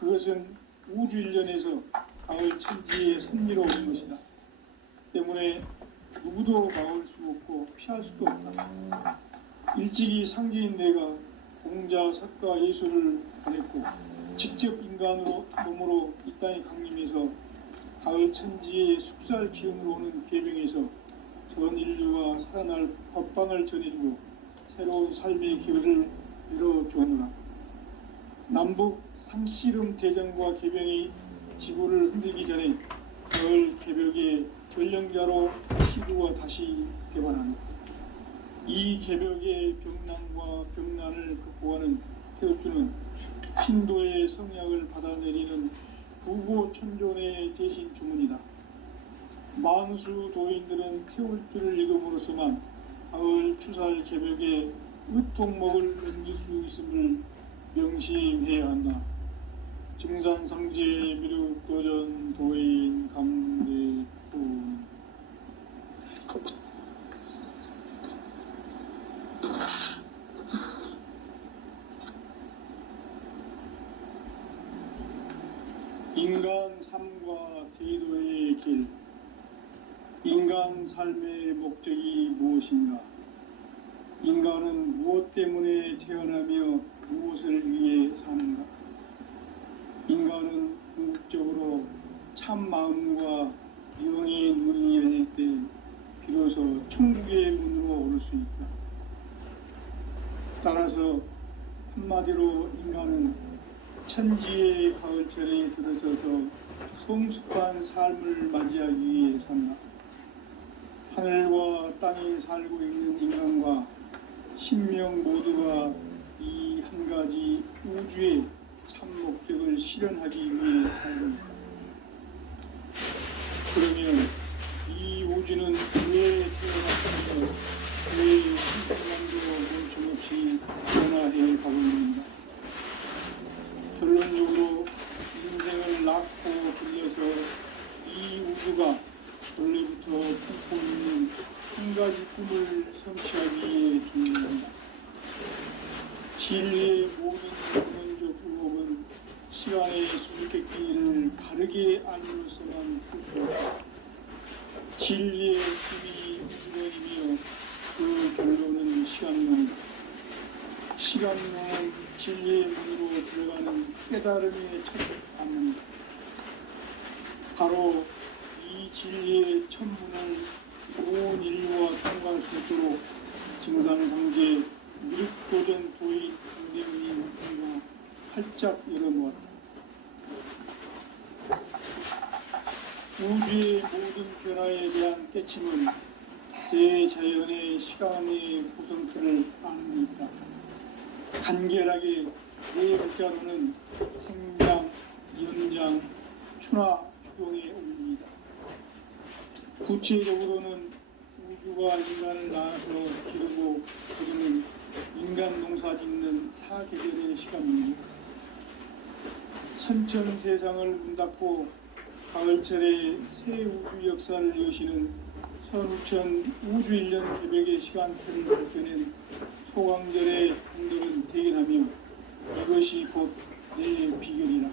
그것은 우주 일련에서 가을 천지의 섭리로 오는 것이다. 때문에 누구도 막을 수 없고 피할 수도 없다. 일찍이 상제인 내가 공자, 석가, 예수를 보냈고 직접 인간으로 몸으로 이 땅에 강림해서 가을 천지의 숙살 기운으로 오는 계명에서 전 인류가 살아날 법방을 전해주고 새로운 삶의 기회를 열어주었노라. 남북 상씨름 대전과 개병이 지구를 흔들기 전에 가을 개벽의 전령자로 시구가 다시 개관한다. 이 개벽의 병난과 병난을 극복하는 태극주는 신도의 성약을 받아내리는 부고천존의 대신 주문이다. 만수 도인들은 태울주를 읽음으로써만 가을 추살 개벽의 의통목을 넘길 수 있음을 명심해야 한다. 증산상제 미륵도전 도인 감대군. 인간 삶과 대도의 길. 인간 삶의 목적이 무엇인가? 인간은 무엇 때문에 태어나며 무엇을 위해 사는가? 인간은 궁극적으로 참 마음과 영의 눈이 열릴 때 비로소 천국의 문으로 오를 수 있다. 따라서 한마디로 인간은 천지의 가을철에 들어서서 성숙한 삶을 맞이하기 위해 산다. 하늘과 땅에 살고 있는 인간과 신명 모두가 이 한 가지 우주의 참 목적을 실현하기 위해 삽니다. 그러면 이 우주는 왜 태어났으며 왜 희생만도 멈춤없이 변화해 가고 있는가? 결론적으로 인생을 낳고 길러서 이 우주가 원래부터 품고 있는 한 가지 꿈을 성취하기 위해 존재한다. 진리의 모든 근원적 의혹은 시간의 수수께끼를 바르게 알므로써만 풀 수 없다. 진리의 힘이 우주론이며 그 결론은 시간론이다. 시간론은 진리의 문으로 들어가는 깨달음의 첫 안문이다. 바로 이 진리의 천문을 온 인류와 통과할 수 있도록 증산상제 미륵도전 도의 강대문이 우리가 활짝 열어놓았다. 우주의 모든 변화에 대한 깨침은 대자연의 시간의 구성틀을 아는 데 있다. 간결하게 네 글자로는 생장, 연장, 추나 추동에 올립니다. 구체적으로는 우주가 인간을 낳아서 기르고 거두는 인간 농사 짓는 사계절의 시간입니다. 선천 세상을 문 닫고 가을철에 새 우주 역사를 여시는 선우천 우주일년 개백의 시간틀을 밝혀낸 소강절의 분들은 대견하며 이것이 곧 내 비결이라.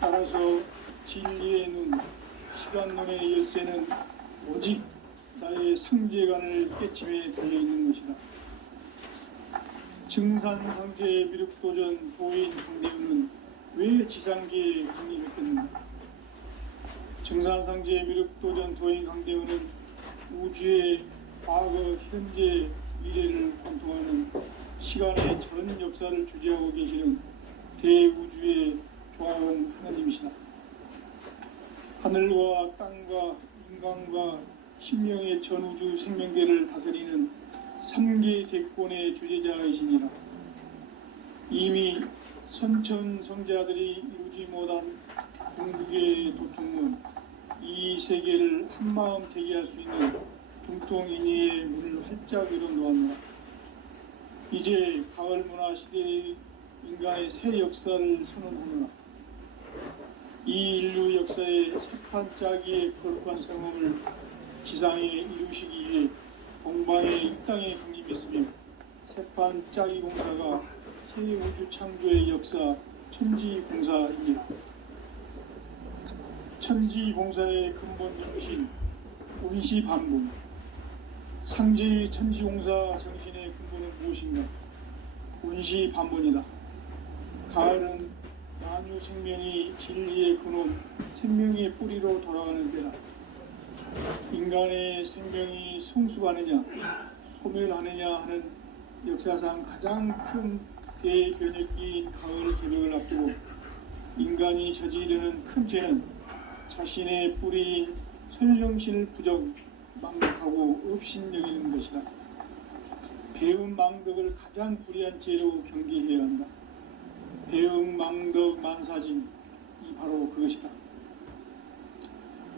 따라서 진리의 눈, 시간론의 열쇠는 오직 나의 상제관을 깨침에 달려있는 것이다. 증산상제 미륵도전 도인 강대우는 왜 지상계에 강림했겠는가? 증산상제 미륵도전 도인 강대우는 우주의 과거, 현재, 미래를 관통하는 시간의 전 역사를 주재하고 계시는 대우주의 조화원 하나님이시다. 하늘과 땅과 인간과 신명의 전우주 생명계를 다스리는 삼계 대권의 주제자이시니라. 이미 선천 성자들이 이루지 못한 궁극의 도통은 이 세계를 한마음 되게 할 수 있는 중통인의의 문을 활짝 열어놓았노라. 이제 가을 문화 시대의 인간의 새 역사를 선언하노라. 이 인류 역사의 새판 짜기의 거룩한 성험을 지상에 이루시기 위해 동방의 이 땅에 강림했으며 새판 짜기 공사가 새 우주 창조의 역사 천지공사입니다. 천지공사의 근본 정신 운시반문, 상제의 천지공사 정신의 근본은 무엇인가? 운시반문이다. 가을은 만유 생명이 진리의 근원, 생명의 뿌리로 돌아가는 때다. 인간의 생명이 성숙하느냐, 소멸하느냐 하는 역사상 가장 큰 대변혁기인 가을 개벽을 앞두고 인간이 저지르는 큰 죄는 자신의 뿌리인 설령신을 부정, 망각하고 업신여기는 것이다. 배음 망덕을 가장 불의한 죄로 경계해야 한다. 배음 망덕 만사짐이 바로 그것이다.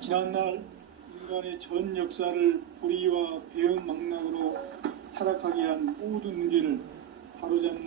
지난날 인간의 전 역사를 불의와 배음 망락으로 타락하게 한 모든 문제를 바로잡는